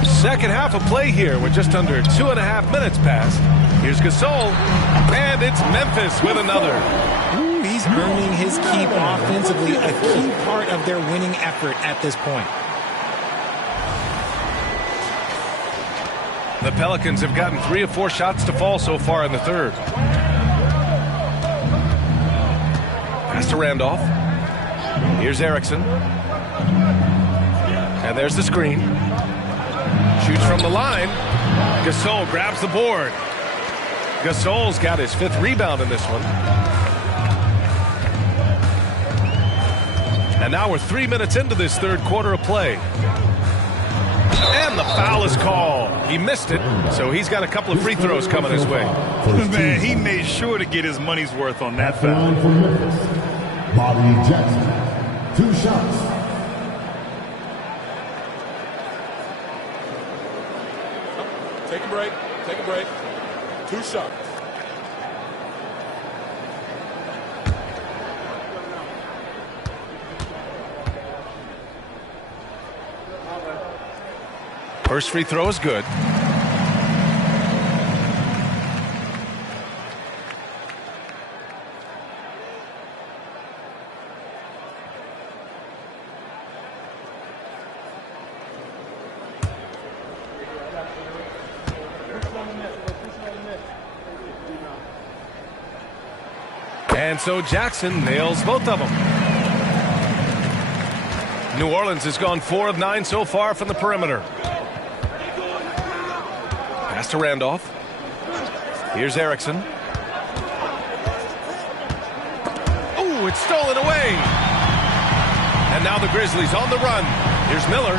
Second half of play here with just under 2.5 minutes passed. Here's Gasol. And it's Memphis with another. Ooh, he's earning his keep offensively, a key part of their winning effort at this point. The Pelicans have gotten 3 of 4 shots to fall so far in the third. Pass to Randolph. Here's Erickson. And there's the screen. Shoots from the line. Gasol grabs the board. Gasol's got his 5th rebound in this one. And now we're 3 minutes into this third quarter of play. And the foul is called. He missed it, so he's got a couple of free throws coming his way. Man, he made sure to get his money's worth on that foul. Bobby Jackson, 2 shots. Take a break. Take a break. 2 shots. First free throw is good. And so Jackson nails both of them. New Orleans has gone 4 of 9 so far from the perimeter. Pass to Randolph. Here's Erickson. Oh, it's stolen away. And now the Grizzlies on the run. Here's Miller.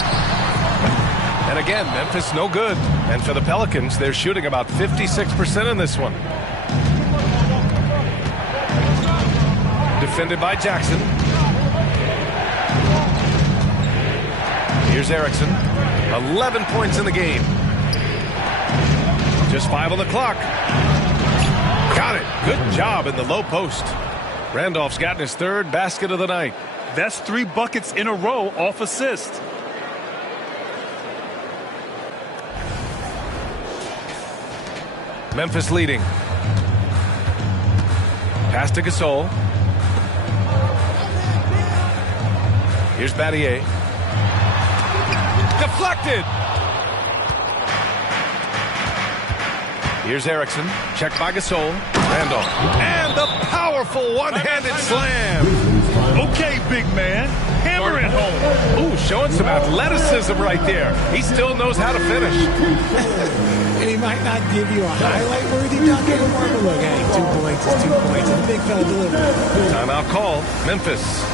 And again, Memphis no good. And for the Pelicans, they're shooting about 56% in this one. Defended by Jackson. Here's Erickson. 11 points in the game. Just 5 on the clock. Got it. Good job in the low post. Randolph's gotten his 3rd basket of the night. That's 3 buckets in a row off assist. Memphis leading. Pass to Gasol. Here's Battier. Deflected. Here's Erickson. Checked by Gasol. Randolph. And the powerful one-handed slam. Okay, big man. Hammer it home. Ooh, showing some athleticism right there. He still knows how to finish. And he might not give you a highlight-worthy dunk anymore, but look, hey, 2 points is 2 points, and the big fella delivered. Timeout call. Memphis.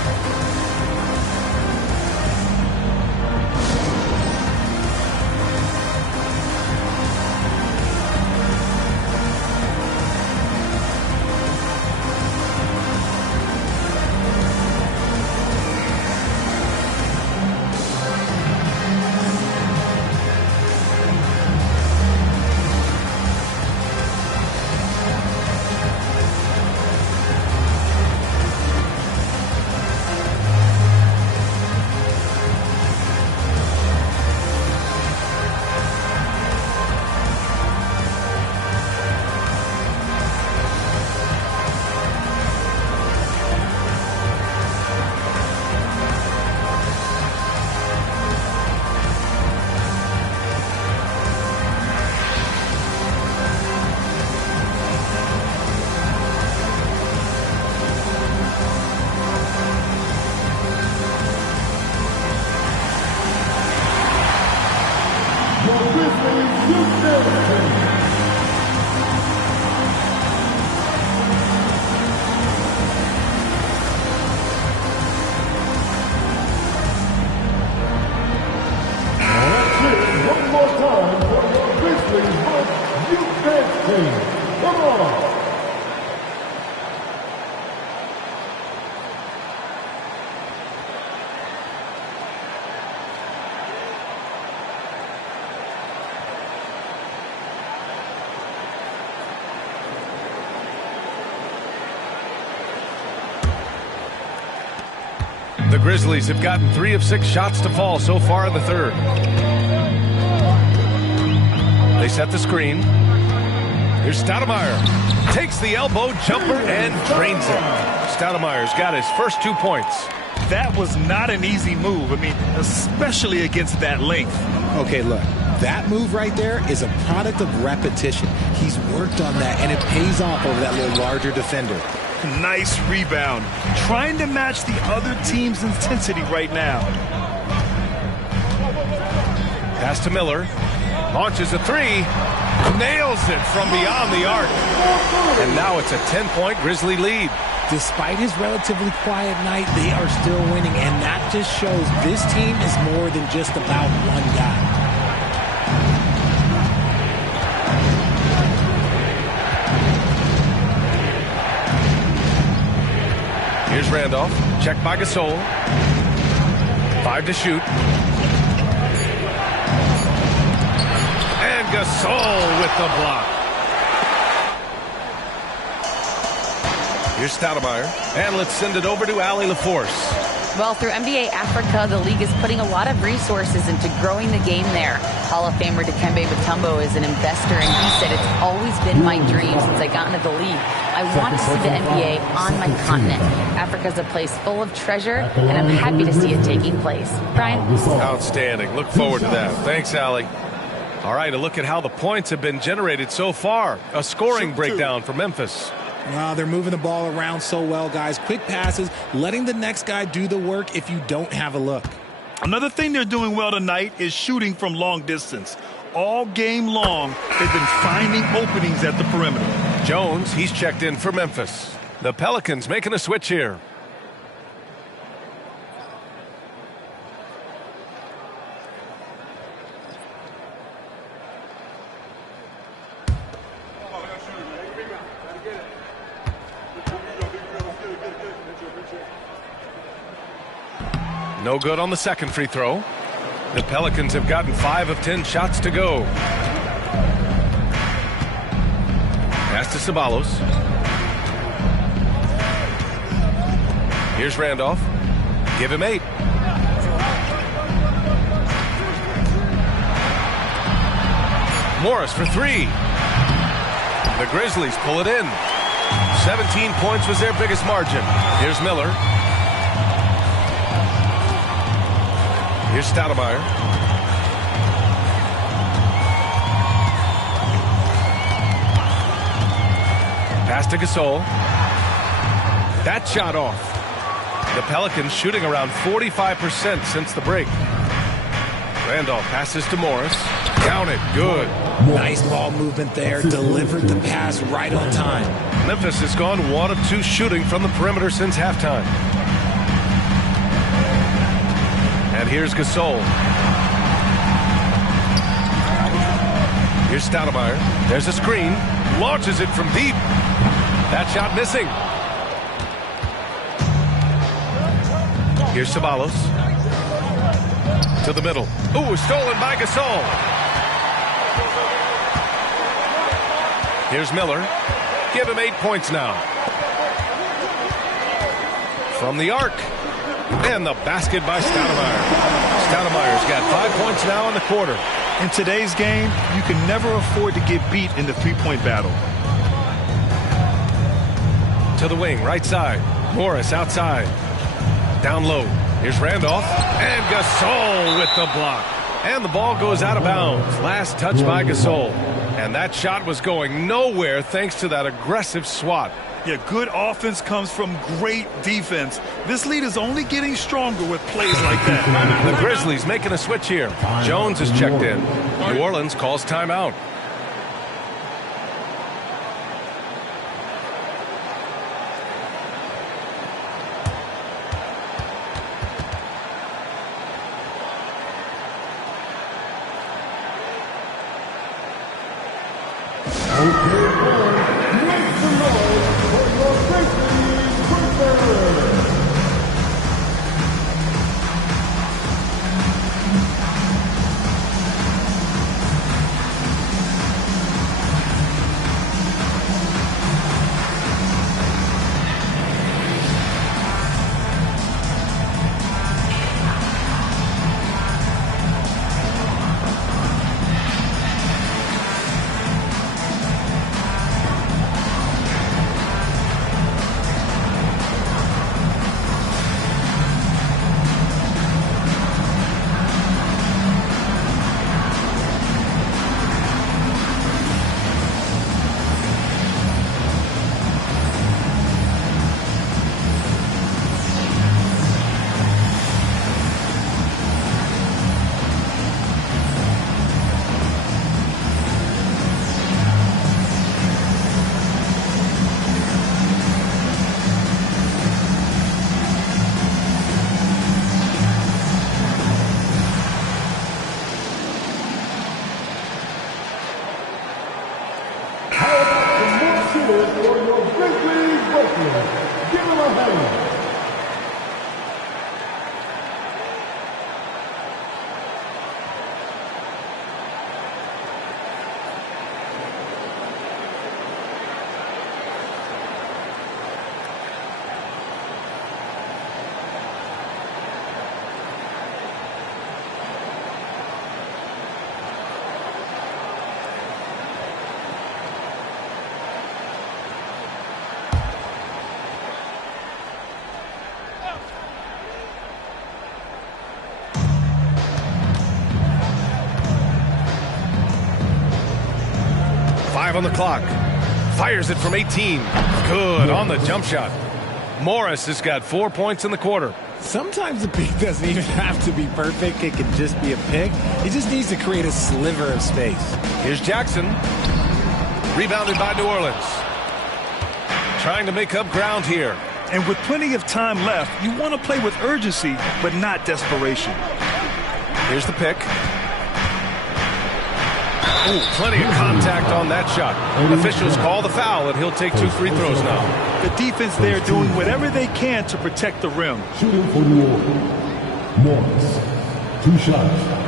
The Grizzlies have gotten 3 of 6 shots to fall so far in the third. They set the screen. Here's Stoudemire. Takes the elbow jumper and drains it. Stoudemire's got his first 2 points. That was not an easy move. I mean, especially against that length. Okay, look. That move right there is a product of repetition. He's worked on that, and it pays off over that little larger defender. Nice rebound. Trying to match the other team's intensity right now. Pass to Miller. Launches a three. Nails it from beyond the arc. And now it's a 10-point Grizzly lead. Despite his relatively quiet night, they are still winning, and that just shows this team is more than just about one guy. Here's Randolph. Checked by Gasol. 5 to shoot. And Gasol with the block. Here's Stoudemire. And let's send it over to Allie LaForce. Well, through NBA Africa, the league is putting a lot of resources into growing the game there. Hall of Famer Dikembe Mutombo is an investor, and he said, it's always been my dream since I got into the league. I want to see the NBA on my continent. Africa's a place full of treasure, and I'm happy to see it taking place. Brian? Outstanding. Look forward to that. Thanks, Allie. All right, a look at how the points have been generated so far. A scoring breakdown for Memphis. Wow, they're moving the ball around so well, guys. Quick passes, letting the next guy do the work if you don't have a look. Another thing they're doing well tonight is shooting from long distance. All game long, they've been finding openings at the perimeter. Jones, he's checked in for Memphis. The Pelicans making a switch here. No good on the second free throw. The Pelicans have gotten 5 of 10 shots to go. Pass to Ceballos. Here's Randolph. Give him 8. Morris for 3. The Grizzlies pull it in. 17 points was their biggest margin. Here's Miller. Here's Stoudemire. Pass to Gasol. That shot off. The Pelicans shooting around 45% since the break. Randolph passes to Morris. Count it. Good. Nice ball movement there. Delivered the pass right on time. Memphis has gone 1 of 2 shooting from the perimeter since halftime. And here's Gasol. Here's Stoudemire. There's a screen. Launches it from deep. That shot missing. Here's Ceballos. To the middle. Ooh, stolen by Gasol. Here's Miller. Give him 8 points now. From the arc. And the basket by Stoudemire. Stoudemire's got 5 points now in the quarter. In today's game, you can never afford to get beat in the three-point battle. To the wing, right side. Morris outside. Down low. Here's Randolph. And Gasol with the block. And the ball goes out of bounds. Last touch by Gasol. And that shot was going nowhere thanks to that aggressive swat. Yeah, good offense comes from great defense. This lead is only getting stronger with plays like that. The Grizzlies making a switch here. Jones is checked in. New Orleans calls timeout. on the clock. Fires it from 18. Good on the jump shot. Morris has got 4 points in the quarter. Sometimes the pick doesn't even have to be perfect. It can just be a pick. He just needs to create a sliver of space. Here's Jackson. Rebounded by New Orleans. Trying to make up ground here. And with plenty of time left, you want to play with urgency, but not desperation. Here's the pick. Oh, plenty of contact on that shot. Officials call the foul, and he'll take 2 free throws now. The defense there doing whatever they can to protect the rim. Shooting for New Orleans. Morris. 2 shots.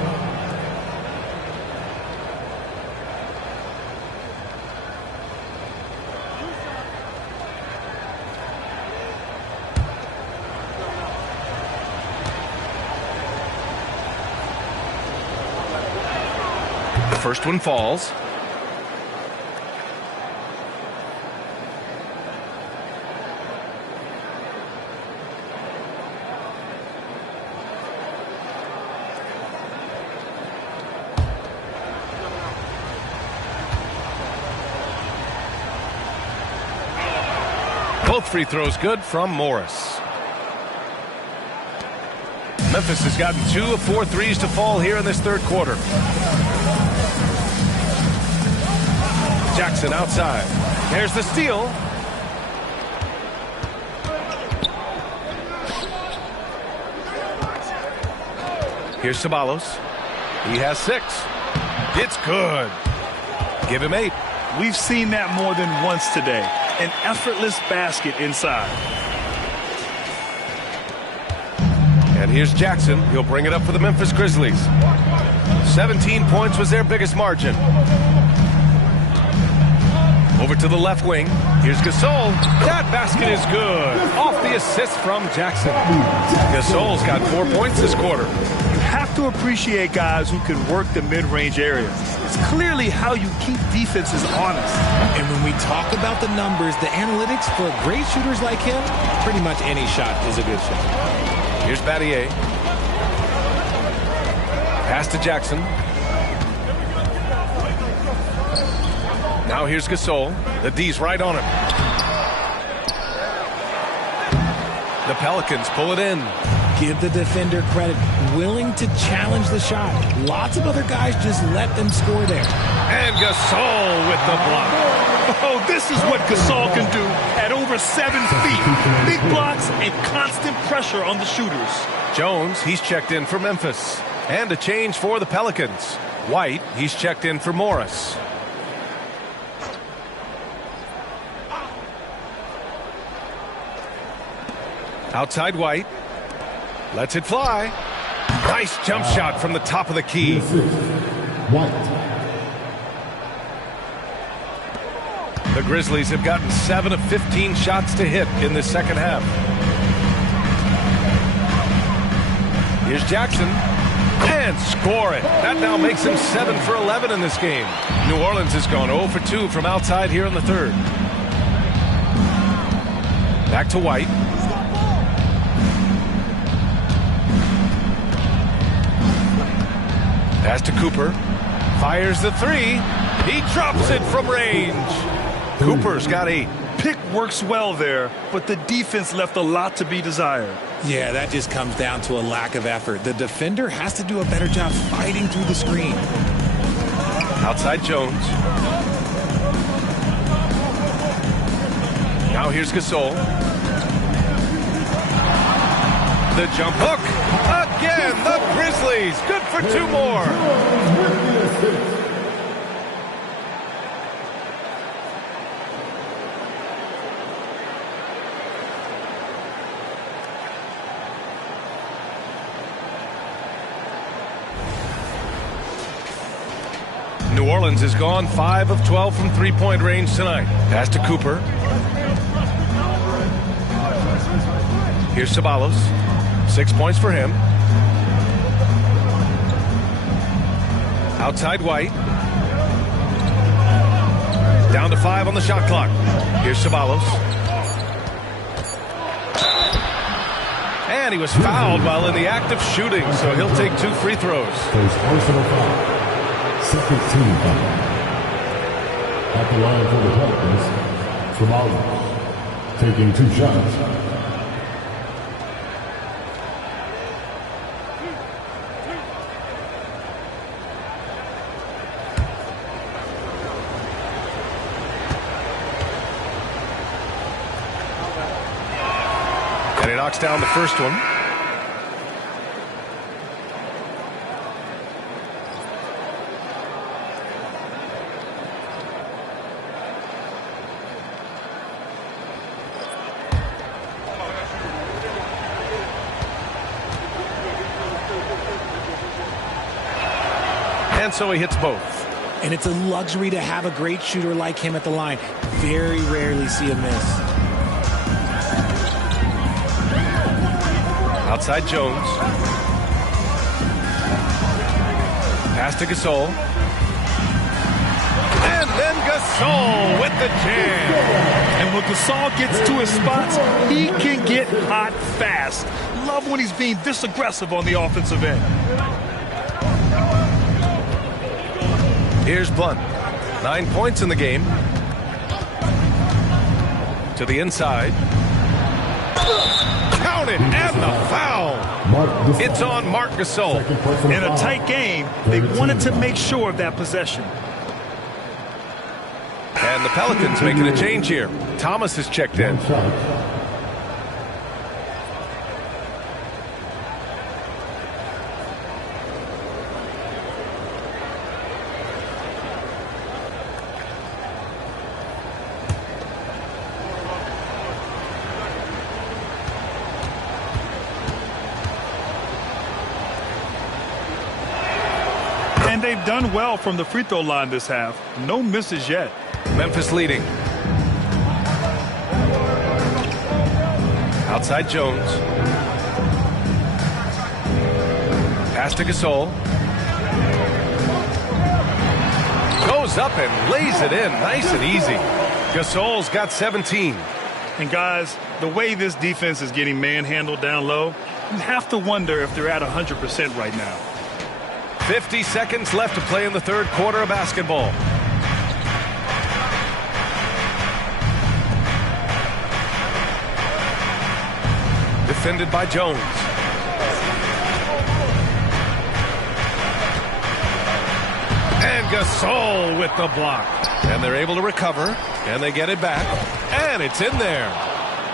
First one falls. Both free throws good from Morris. Memphis has gotten 2 of 4 threes to fall here in this third quarter. Jackson outside. There's the steal. Here's Ceballos. He has 6. It's good. Give him 8. We've seen that more than once today. An effortless basket inside. And here's Jackson. He'll bring it up for the Memphis Grizzlies. 17 points was their biggest margin. Over to the left wing. Here's Gasol. That basket is good. Off the assist from Jackson. Gasol's got 4 points this quarter. You have to appreciate guys who can work the mid-range area. It's clearly how you keep defenses honest. And when we talk about the numbers, the analytics for great shooters like him, pretty much any shot is a good shot. Here's Battier. Pass to Jackson. Now here's Gasol. The D's right on him. The Pelicans pull it in. Give the defender credit. Willing to challenge the shot. Lots of other guys just let them score there. And Gasol with the block. Oh, this is what Gasol can do at over 7 feet. Big blocks and constant pressure on the shooters. Jones, he's checked in for Memphis. And a change for the Pelicans. White, he's checked in for Morris. Outside White. Lets it fly. Nice jump shot from the top of the key. White. The Grizzlies have gotten 7 of 15 shots to hit in the second half. Here's Jackson. And score it. That now makes him 7 for 11 in this game. New Orleans has gone 0 for 2 from outside here in the third. Back to White. Pass to Cooper. Fires the 3. He drops it from range. Cooper's got 8. Pick works well there, but the defense left a lot to be desired. Yeah, that just comes down to a lack of effort. The defender has to do a better job fighting through the screen. Outside Jones. Now here's Gasol. The jump hook. Again, the Grizzlies. Good for 2 more. New Orleans has gone 5 of 12 from three-point range tonight. Pass to Cooper. Here's Ceballos. 6 points for him. Outside White. Down to 5 on the shot clock. Here's Ceballos. And he was fouled while in the act of shooting, so he'll take 2 free throws. First personal foul. Second team foul. At the line for the Pelicans, from out, taking 2 shots. And he knocks down the first one. And so he hits both. And it's a luxury to have a great shooter like him at the line. Very rarely see a miss. Outside Jones. Pass to Gasol. And then Gasol with the jam. And when Gasol gets to his spots, he can get hot fast. Love when he's being this aggressive on the offensive end. Here's Blunt. 9 points in the game. To the inside. Count it, and the foul. It's on Marc Gasol. In a tight game, they wanted to make sure of that possession. And the Pelicans making a change here. Thomas is checked in. And they've done well from the free throw line this half. No misses yet. Memphis leading. Outside Jones. Pass to Gasol. Goes up and lays it in nice and easy. Gasol's got 17. And guys, the way this defense is getting manhandled down low, you have to wonder if they're at 100% right now. 50 seconds left to play in the third quarter of basketball. Defended by Jones. And Gasol with the block. And they're able to recover. And they get it back. And it's in there.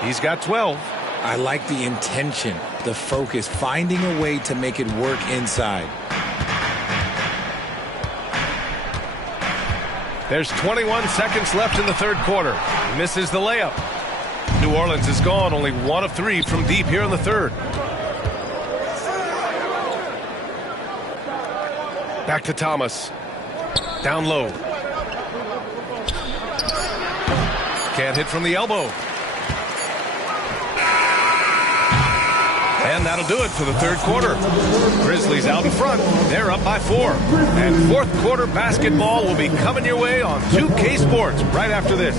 He's got 12. I like the intention, the focus, finding a way to make it work inside. There's 21 seconds left in the third quarter. Misses the layup. New Orleans is gone, only 1 of 3 from deep here in the third. Back to Thomas. Down low. Can't hit from the elbow. And that'll do it for the third quarter. Grizzlies out in front. They're up by 4. And fourth quarter basketball will be coming your way on 2K Sports right after this.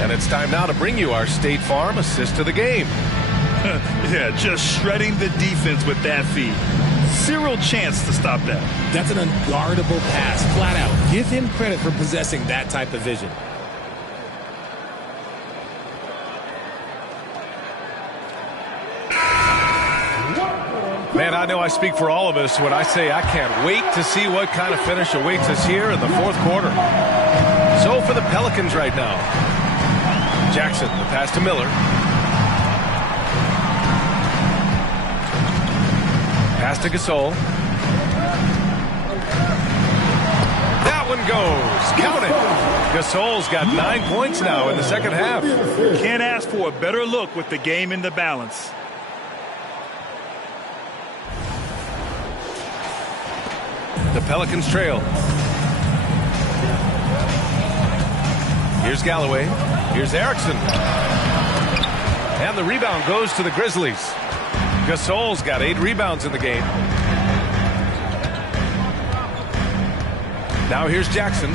And it's time now to bring you our State Farm assist of the game. Yeah, just shredding the defense with that feed. Zero chance to stop that. That's an unguardable pass, flat out. Give him credit for possessing that type of vision. Man, I know I speak for all of us when I say I can't wait to see what kind of finish awaits us here in the fourth quarter. So for the Pelicans right now. Jackson, the pass to Miller. Pass to Gasol. That one goes. Count it. Gasol's got 9 points now in the second half. Can't ask for a better look with the game in the balance. The Pelicans trail. Here's Galloway. Here's Erickson. And the rebound goes to the Grizzlies. Gasol's got 8 rebounds in the game. Now here's Jackson.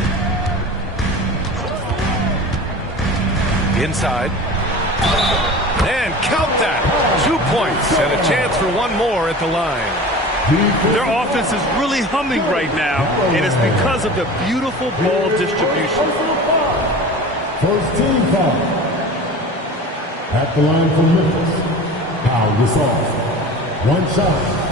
Inside. And count that. 2 points and a chance for one more at the line. Their offense is really humming right now, and it's because of the beautiful ball distribution. First team foul. At the line for Memphis, Pau Gasol. 1 shot.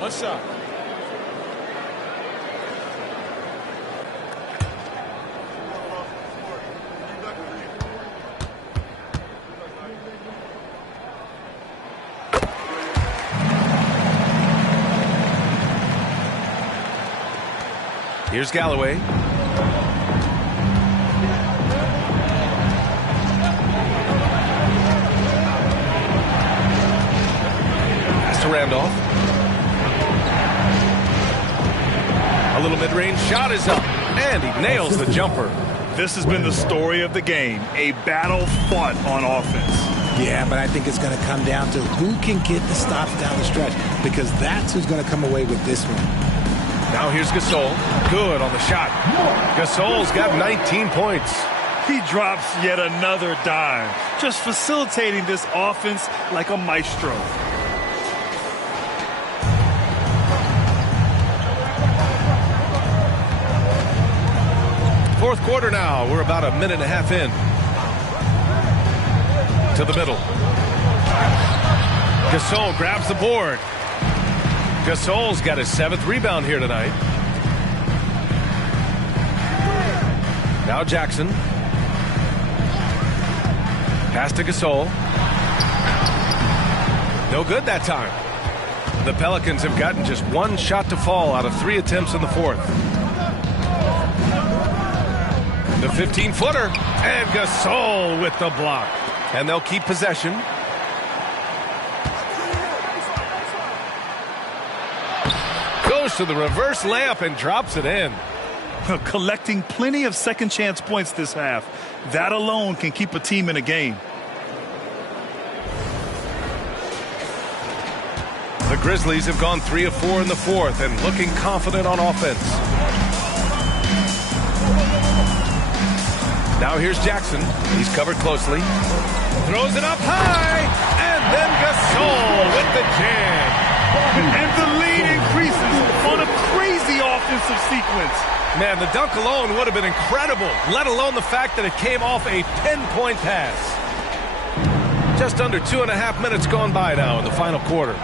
One shot. Here's Galloway. Pass to Randolph. A little mid-range shot is up, and he nails the jumper. This has been the story of the game, a battle fought on offense. Yeah, but I think it's going to come down to who can get the stops down the stretch, because that's who's going to come away with this one. Now here's Gasol. Good on the shot. Gasol's got 19 points. He drops yet another dime, just facilitating this offense like a maestro. Fourth quarter now. We're about a minute and a half in. To the middle. Gasol grabs the board. Gasol's got his 7th rebound here tonight. Now Jackson. Pass to Gasol. No good that time. The Pelicans have gotten just 1 shot to fall out of 3 attempts in the 4th. The 15-footer. And Gasol with the block. And they'll keep possession. Goes to the reverse layup and drops it in. Collecting plenty of second chance points this half. That alone can keep a team in a game. The Grizzlies have gone 3 of 4 in the 4th and looking confident on offense. Now here's Jackson. He's covered closely. Throws it up high. And then Gasol with the jam. And the lead increases on a crazy offensive sequence. Man, the dunk alone would have been incredible, let alone the fact that it came off a pinpoint pass. Just under 2.5 minutes gone by now in the final quarter.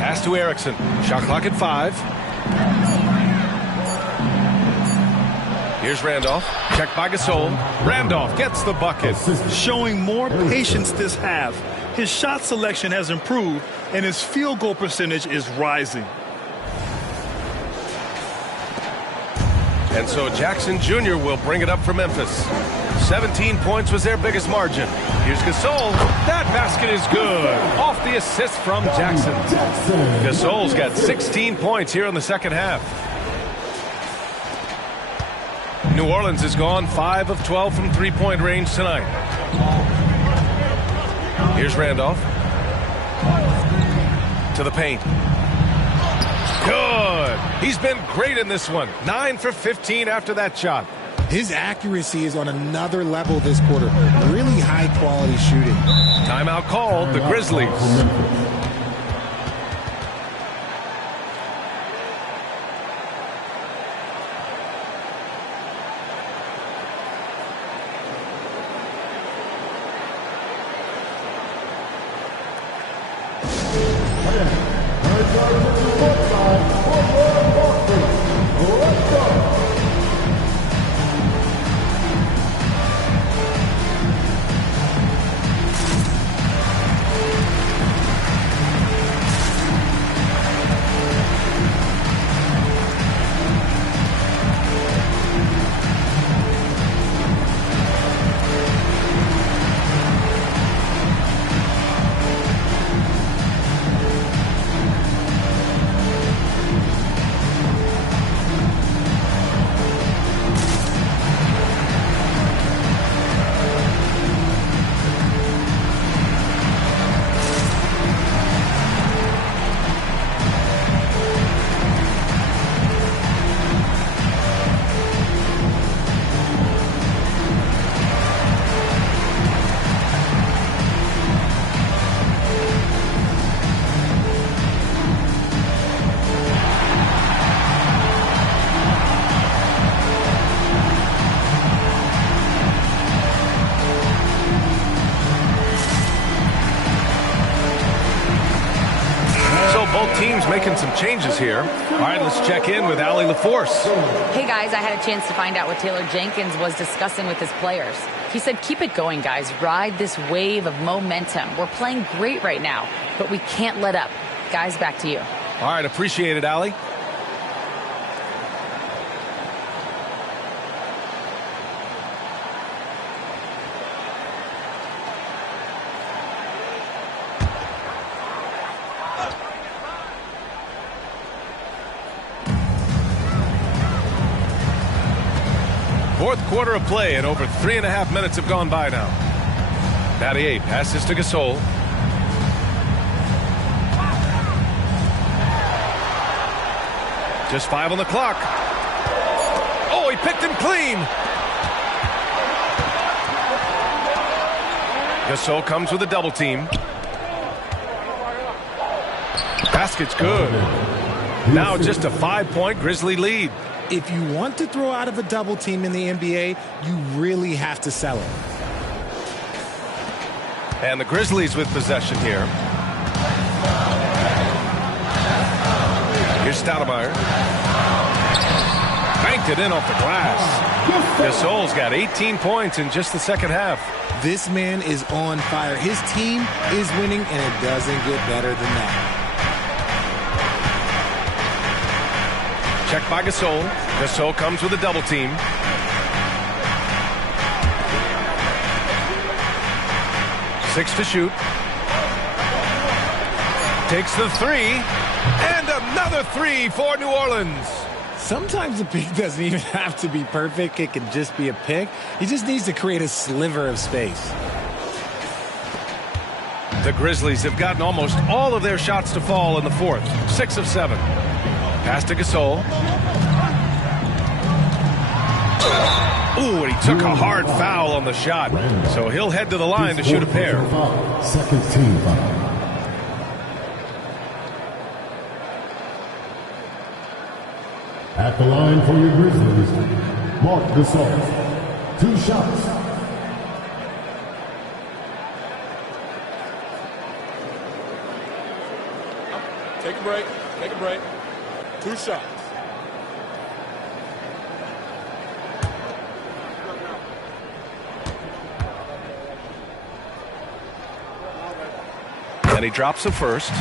Pass to Erickson. Shot clock at 5. Here's Randolph. Checked by Gasol. Randolph gets the bucket. Showing more patience this half. His shot selection has improved, and his field goal percentage is rising. And so Jackson Jr. will bring it up for Memphis. 17 points was their biggest margin. Here's Gasol. That basket is good. Off the assist from Jackson. Gasol's got 16 points here in the second half. New Orleans has gone 5 of 12 from three-point range tonight. Here's Randolph. To the paint. Good. He's been great in this one. 9 for 15 after that shot. His accuracy is on another level this quarter. Really high-quality shooting. Timeout called. The Grizzlies. both teams making some changes here. All right, let's check in with Allie LaForce. Hey, guys, I had a chance to find out what Taylor Jenkins was discussing with his players. He said, keep it going, guys. Ride this wave of momentum. We're playing great right now, but we can't let up. Guys, back to you. All right, appreciate it, Allie. Fourth quarter of play, and over 3.5 minutes have gone by now. Battier passes to Gasol. Just 5 on the clock. Oh, he picked him clean. Gasol comes with a double team. Basket's good. Now just a 5-point Grizzly lead. If you want to throw out of a double team in the NBA, you really have to sell it. And the Grizzlies with possession here. Here's Stoudemire. Banked it in off the glass. Gasol's got 18 points in just the second half. This man is on fire. His team is winning, and it doesn't get better than that. Check by Gasol. Gasol comes with a double team. Six to shoot. Takes the three. And another three for New Orleans. Sometimes the pick doesn't even have to be perfect. It can just be a pick. He just needs to create a sliver of space. The Grizzlies have gotten almost all of their shots to fall in the fourth. 6 of 7. Pass to Gasol. Ooh, and he took a hard foul on the shot. So he'll head to the line to shoot a pair. Second team foul. At the line for your Grizzlies, Mark Gasol. 2 shots. Take a break. Take a break. 2 shots. And he drops the first.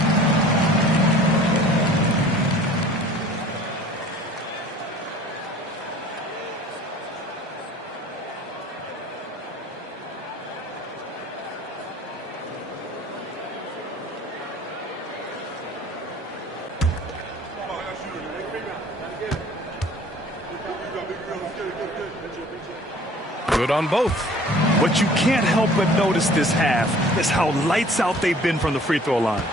Good on both. What you can't help but notice this half is how lights out they've been from the free throw line.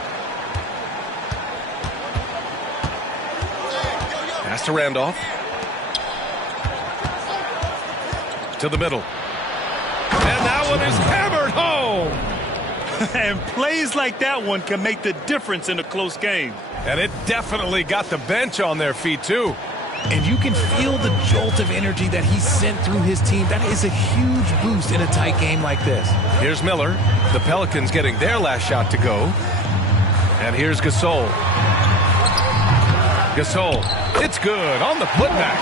Pass to Randolph. To the middle. And that one is hammered home. And plays like that one can make the difference in a close game. And it definitely got the bench on their feet, too. And you can feel the jolt of energy that he sent through his team. That is a huge boost in a tight game like this. Here's Miller. The Pelicans getting their last shot to go. And here's Gasol. Gasol. It's good on the putback.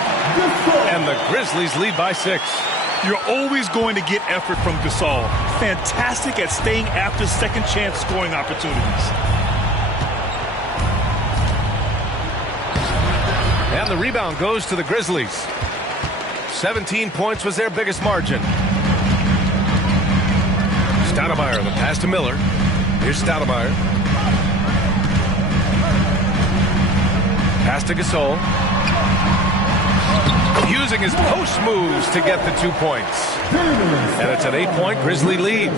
And the Grizzlies lead by 6. You're always going to get effort from Gasol. Fantastic at staying after second chance scoring opportunities. And the rebound goes to the Grizzlies. 17 points was their biggest margin. Stoudemire, the pass to Miller. Here's Stoudemire. Pass to Gasol. Using his post moves to get the 2 points. And it's an 8-point Grizzly lead.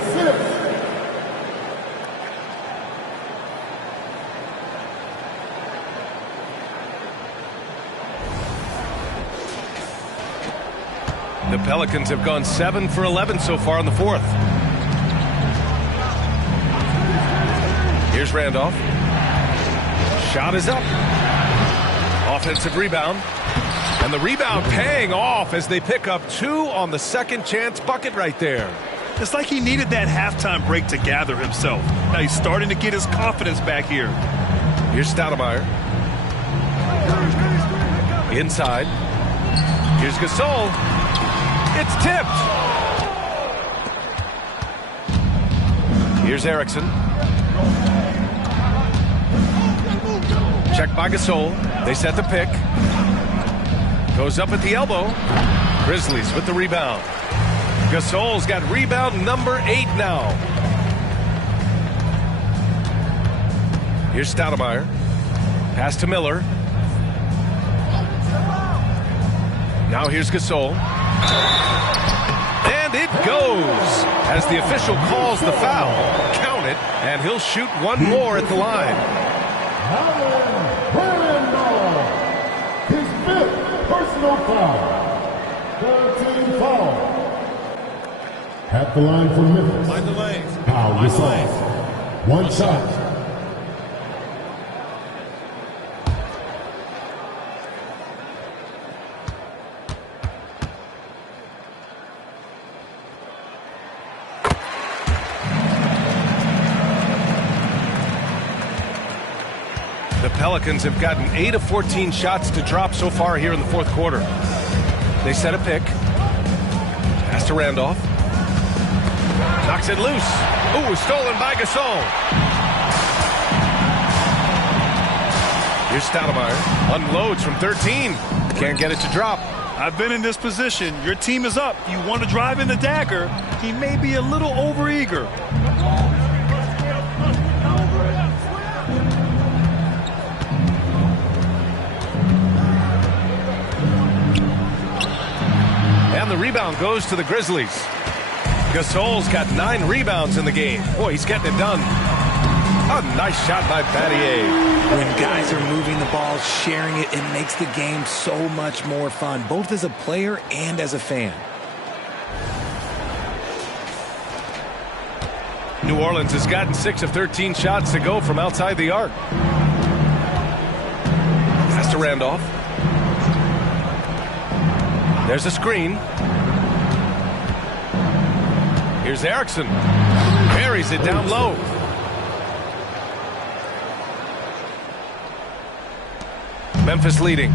The Pelicans have gone 7 for 11 so far in the fourth. Here's Randolph. Shot is up. Offensive rebound. And the rebound paying off as they pick up 2 on the second chance bucket right there. It's like he needed that halftime break to gather himself. Now he's starting to get his confidence back here. Here's Stoudemire. Inside. Here's Gasol. It's tipped. Here's Erickson. Checked by Gasol. They set the pick. Goes up at the elbow. Grizzlies with the rebound. Gasol's got rebound number 8 now. Here's Stoudemire. Pass to Miller. Now here's Gasol. And it goes as the official calls the foul. Count it, and he'll shoot one more at the line. His 5th personal foul. 13 foul. At the line for Memphis. Find the lane. Foul Gasol. One shot. The Pelicans have gotten 8 of 14 shots to drop so far here in the fourth quarter. They set a pick. Pass to Randolph. Knocks it loose. Ooh, stolen by Gasol. Here's Stoudemire. Unloads from 13. Can't get it to drop. I've been in this position. Your team is up. You want to drive in the dagger. He may be a little overeager. And the rebound goes to the Grizzlies. Gasol's got 9 rebounds in the game. Boy, he's getting it done. A nice shot by Battier. When guys are moving the ball, sharing it, it makes the game so much more fun, both as a player and as a fan. New Orleans has gotten 6 of 13 shots to go from outside the arc. Pass to Randolph. There's a screen. Here's Erickson. Buries it down low. Memphis leading.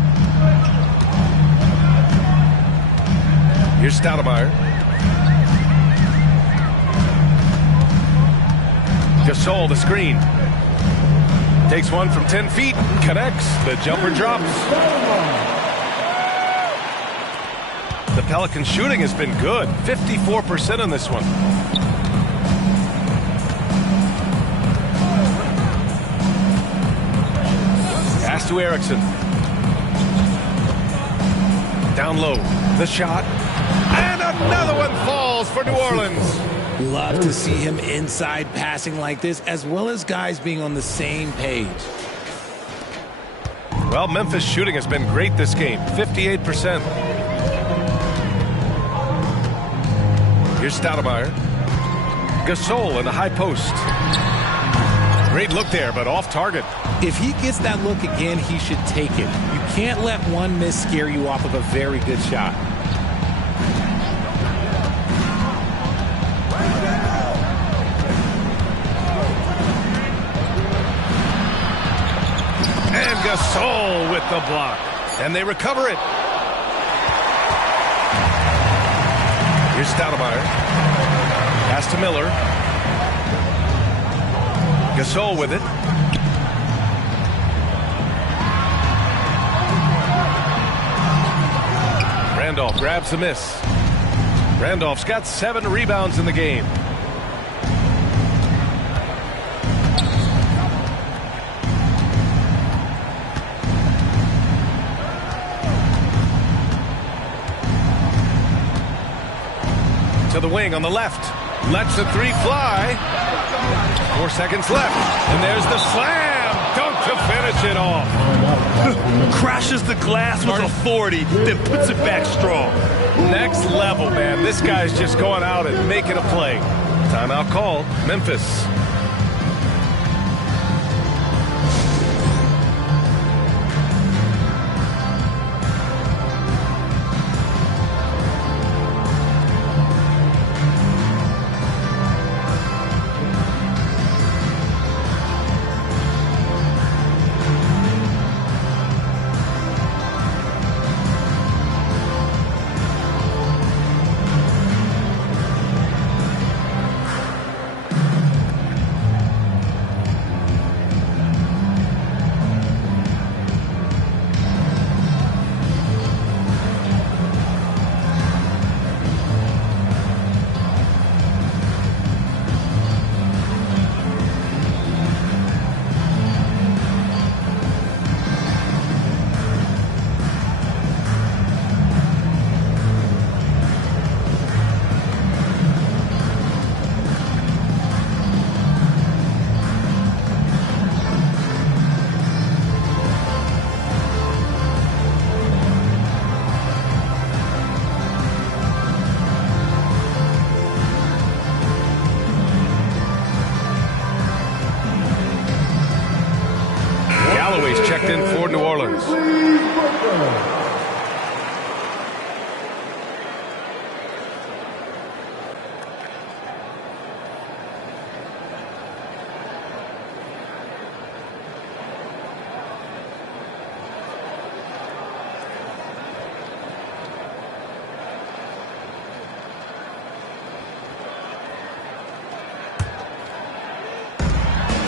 Here's Stoudemire. Gasol, the screen. Takes one from 10 feet. Connects. The jumper drops. The Pelicans shooting has been good. 54% on this one. Pass to Erickson. Down low. The shot. And another one falls for New Orleans. Love to see him inside passing like this, as well as guys being on the same page. Well, Memphis shooting has been great this game. 58%. Here's Stoudemire. Gasol in the high post. Great look there, but off target. If he gets that look again, he should take it. You can't let one miss scare you off of a very good shot. And Gasol with the block. And they recover it. Here's Stoudemire. Pass to Miller. Gasol with it. Randolph grabs the miss. Randolph's got 7 rebounds in the game. To the wing on the left. Lets the 3 fly. 4 seconds left. And there's the slam. Dunk to finish it off. Crashes the glass with authority, then puts it back strong. Next level, man. This guy's just going out and making a play. Timeout called. Memphis. checked in for New Orleans.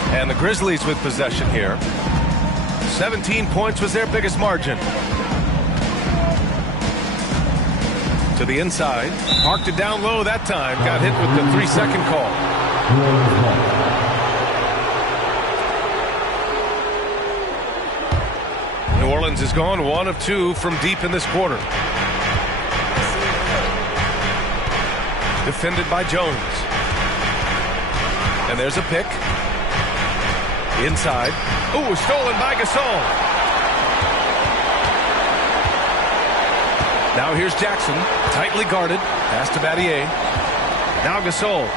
And the Grizzlies with possession here. 17 points was their biggest margin. To the inside. Parked it down low that time. Got hit with the 3-second call. New Orleans is gone 1 of 2 from deep in this quarter. Defended by Jones. And there's a pick. Inside. Ooh, stolen by Gasol. Now here's Jackson. Tightly guarded. Pass to Battier. Now Gasol.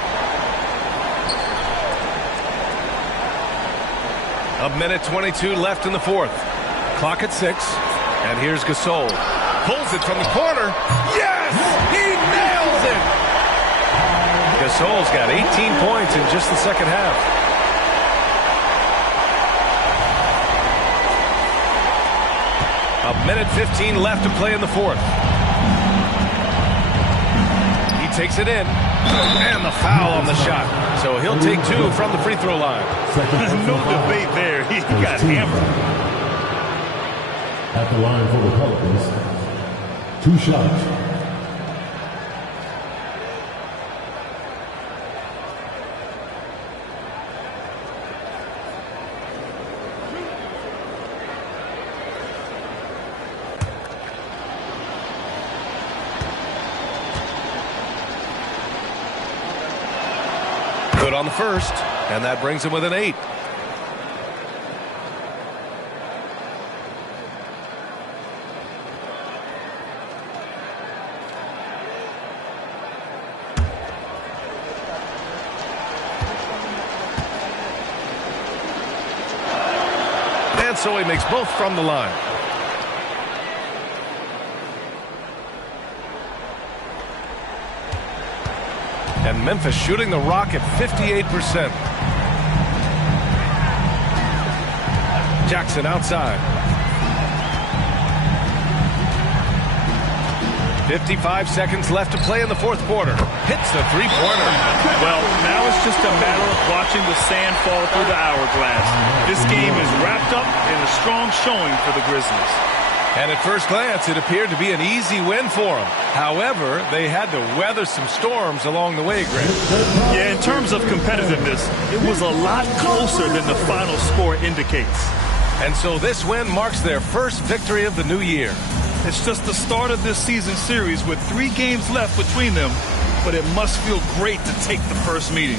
A minute 22 left in the fourth. Clock at 6. And here's Gasol. Pulls it from the corner. Yes! He nails it! Gasol's got 18 points in just the second half. A minute 15 left to play in the fourth. He takes it in. And the foul on the shot. So he'll take 2 from the free throw line. No debate there. He got hammered. At the line for the Pelicans, 2 shots. Good on the first, and that brings him with an 8. And so he makes both from the line. And Memphis shooting the rock at 58%. Jackson outside. 55 seconds left to play in the fourth quarter. Hits the three-pointer. Well, now it's just a matter of watching the sand fall through the hourglass. This game is wrapped up in a strong showing for the Grizzlies. And at first glance, it appeared to be an easy win for them. However, they had to weather some storms along the way, Greg. Yeah, in terms of competitiveness, it was a lot closer than the final score indicates. And so this win marks their first victory of the new year. It's just the start of this season series with 3 games left between them, but it must feel great to take the first meeting.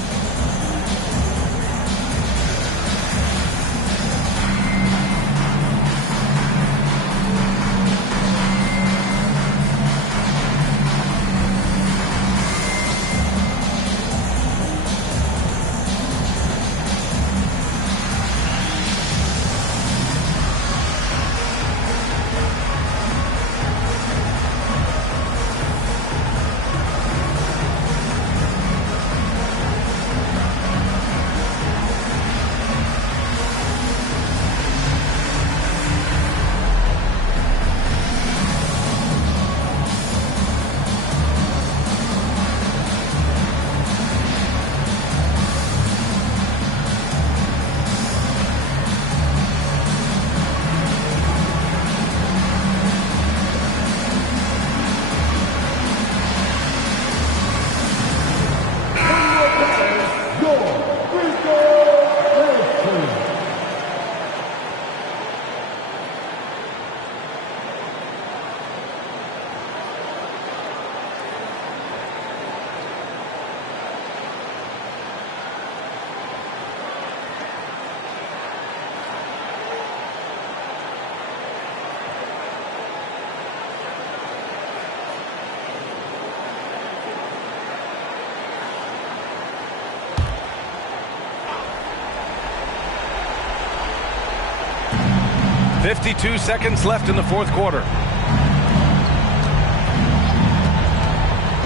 52 seconds left in the fourth quarter.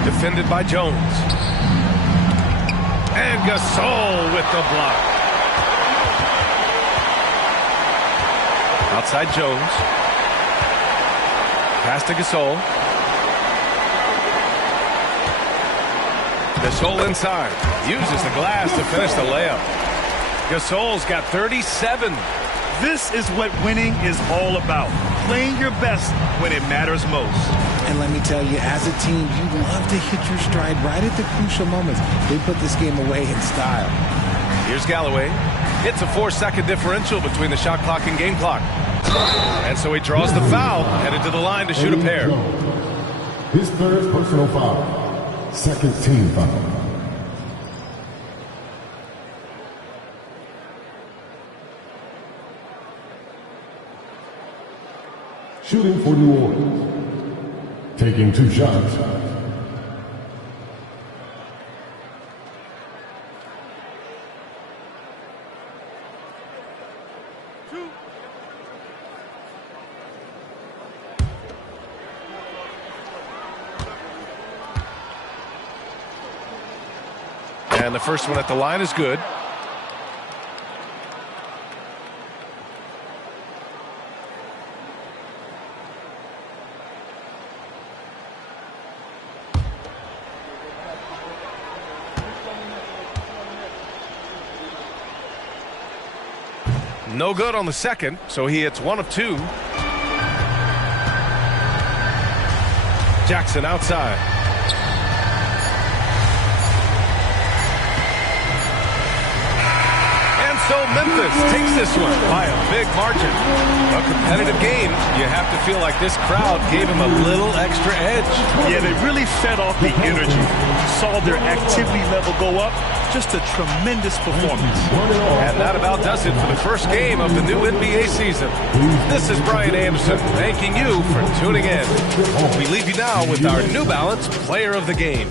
Defended by Jones. And Gasol with the block. Outside Jones. Pass to Gasol. Gasol inside. Uses the glass to finish the layup. Gasol's got 37. This is what winning is all about. Playing your best when it matters most. And let me tell you, as a team, you love to hit your stride right at the crucial moments. They put this game away in style. Here's Galloway. It's a 4-second differential between the shot clock and game clock. And so he draws the foul, headed to the line to shoot a pair. His third personal foul. Second team foul. Shooting for New Orleans. Taking 2 shots. And the first one at the line is good. No good on the second, so he hits 1 of 2. Jackson outside. And so Memphis takes this one by a big margin. A competitive game. You have to feel like this crowd gave him a little extra edge. Yeah, they really fed off the energy. Saw their activity level go up. Just a tremendous performance. And that about does it for the first game of the new NBA season. This is Brian Anderson thanking you for tuning in. We leave you now with our New Balance Player of the Game.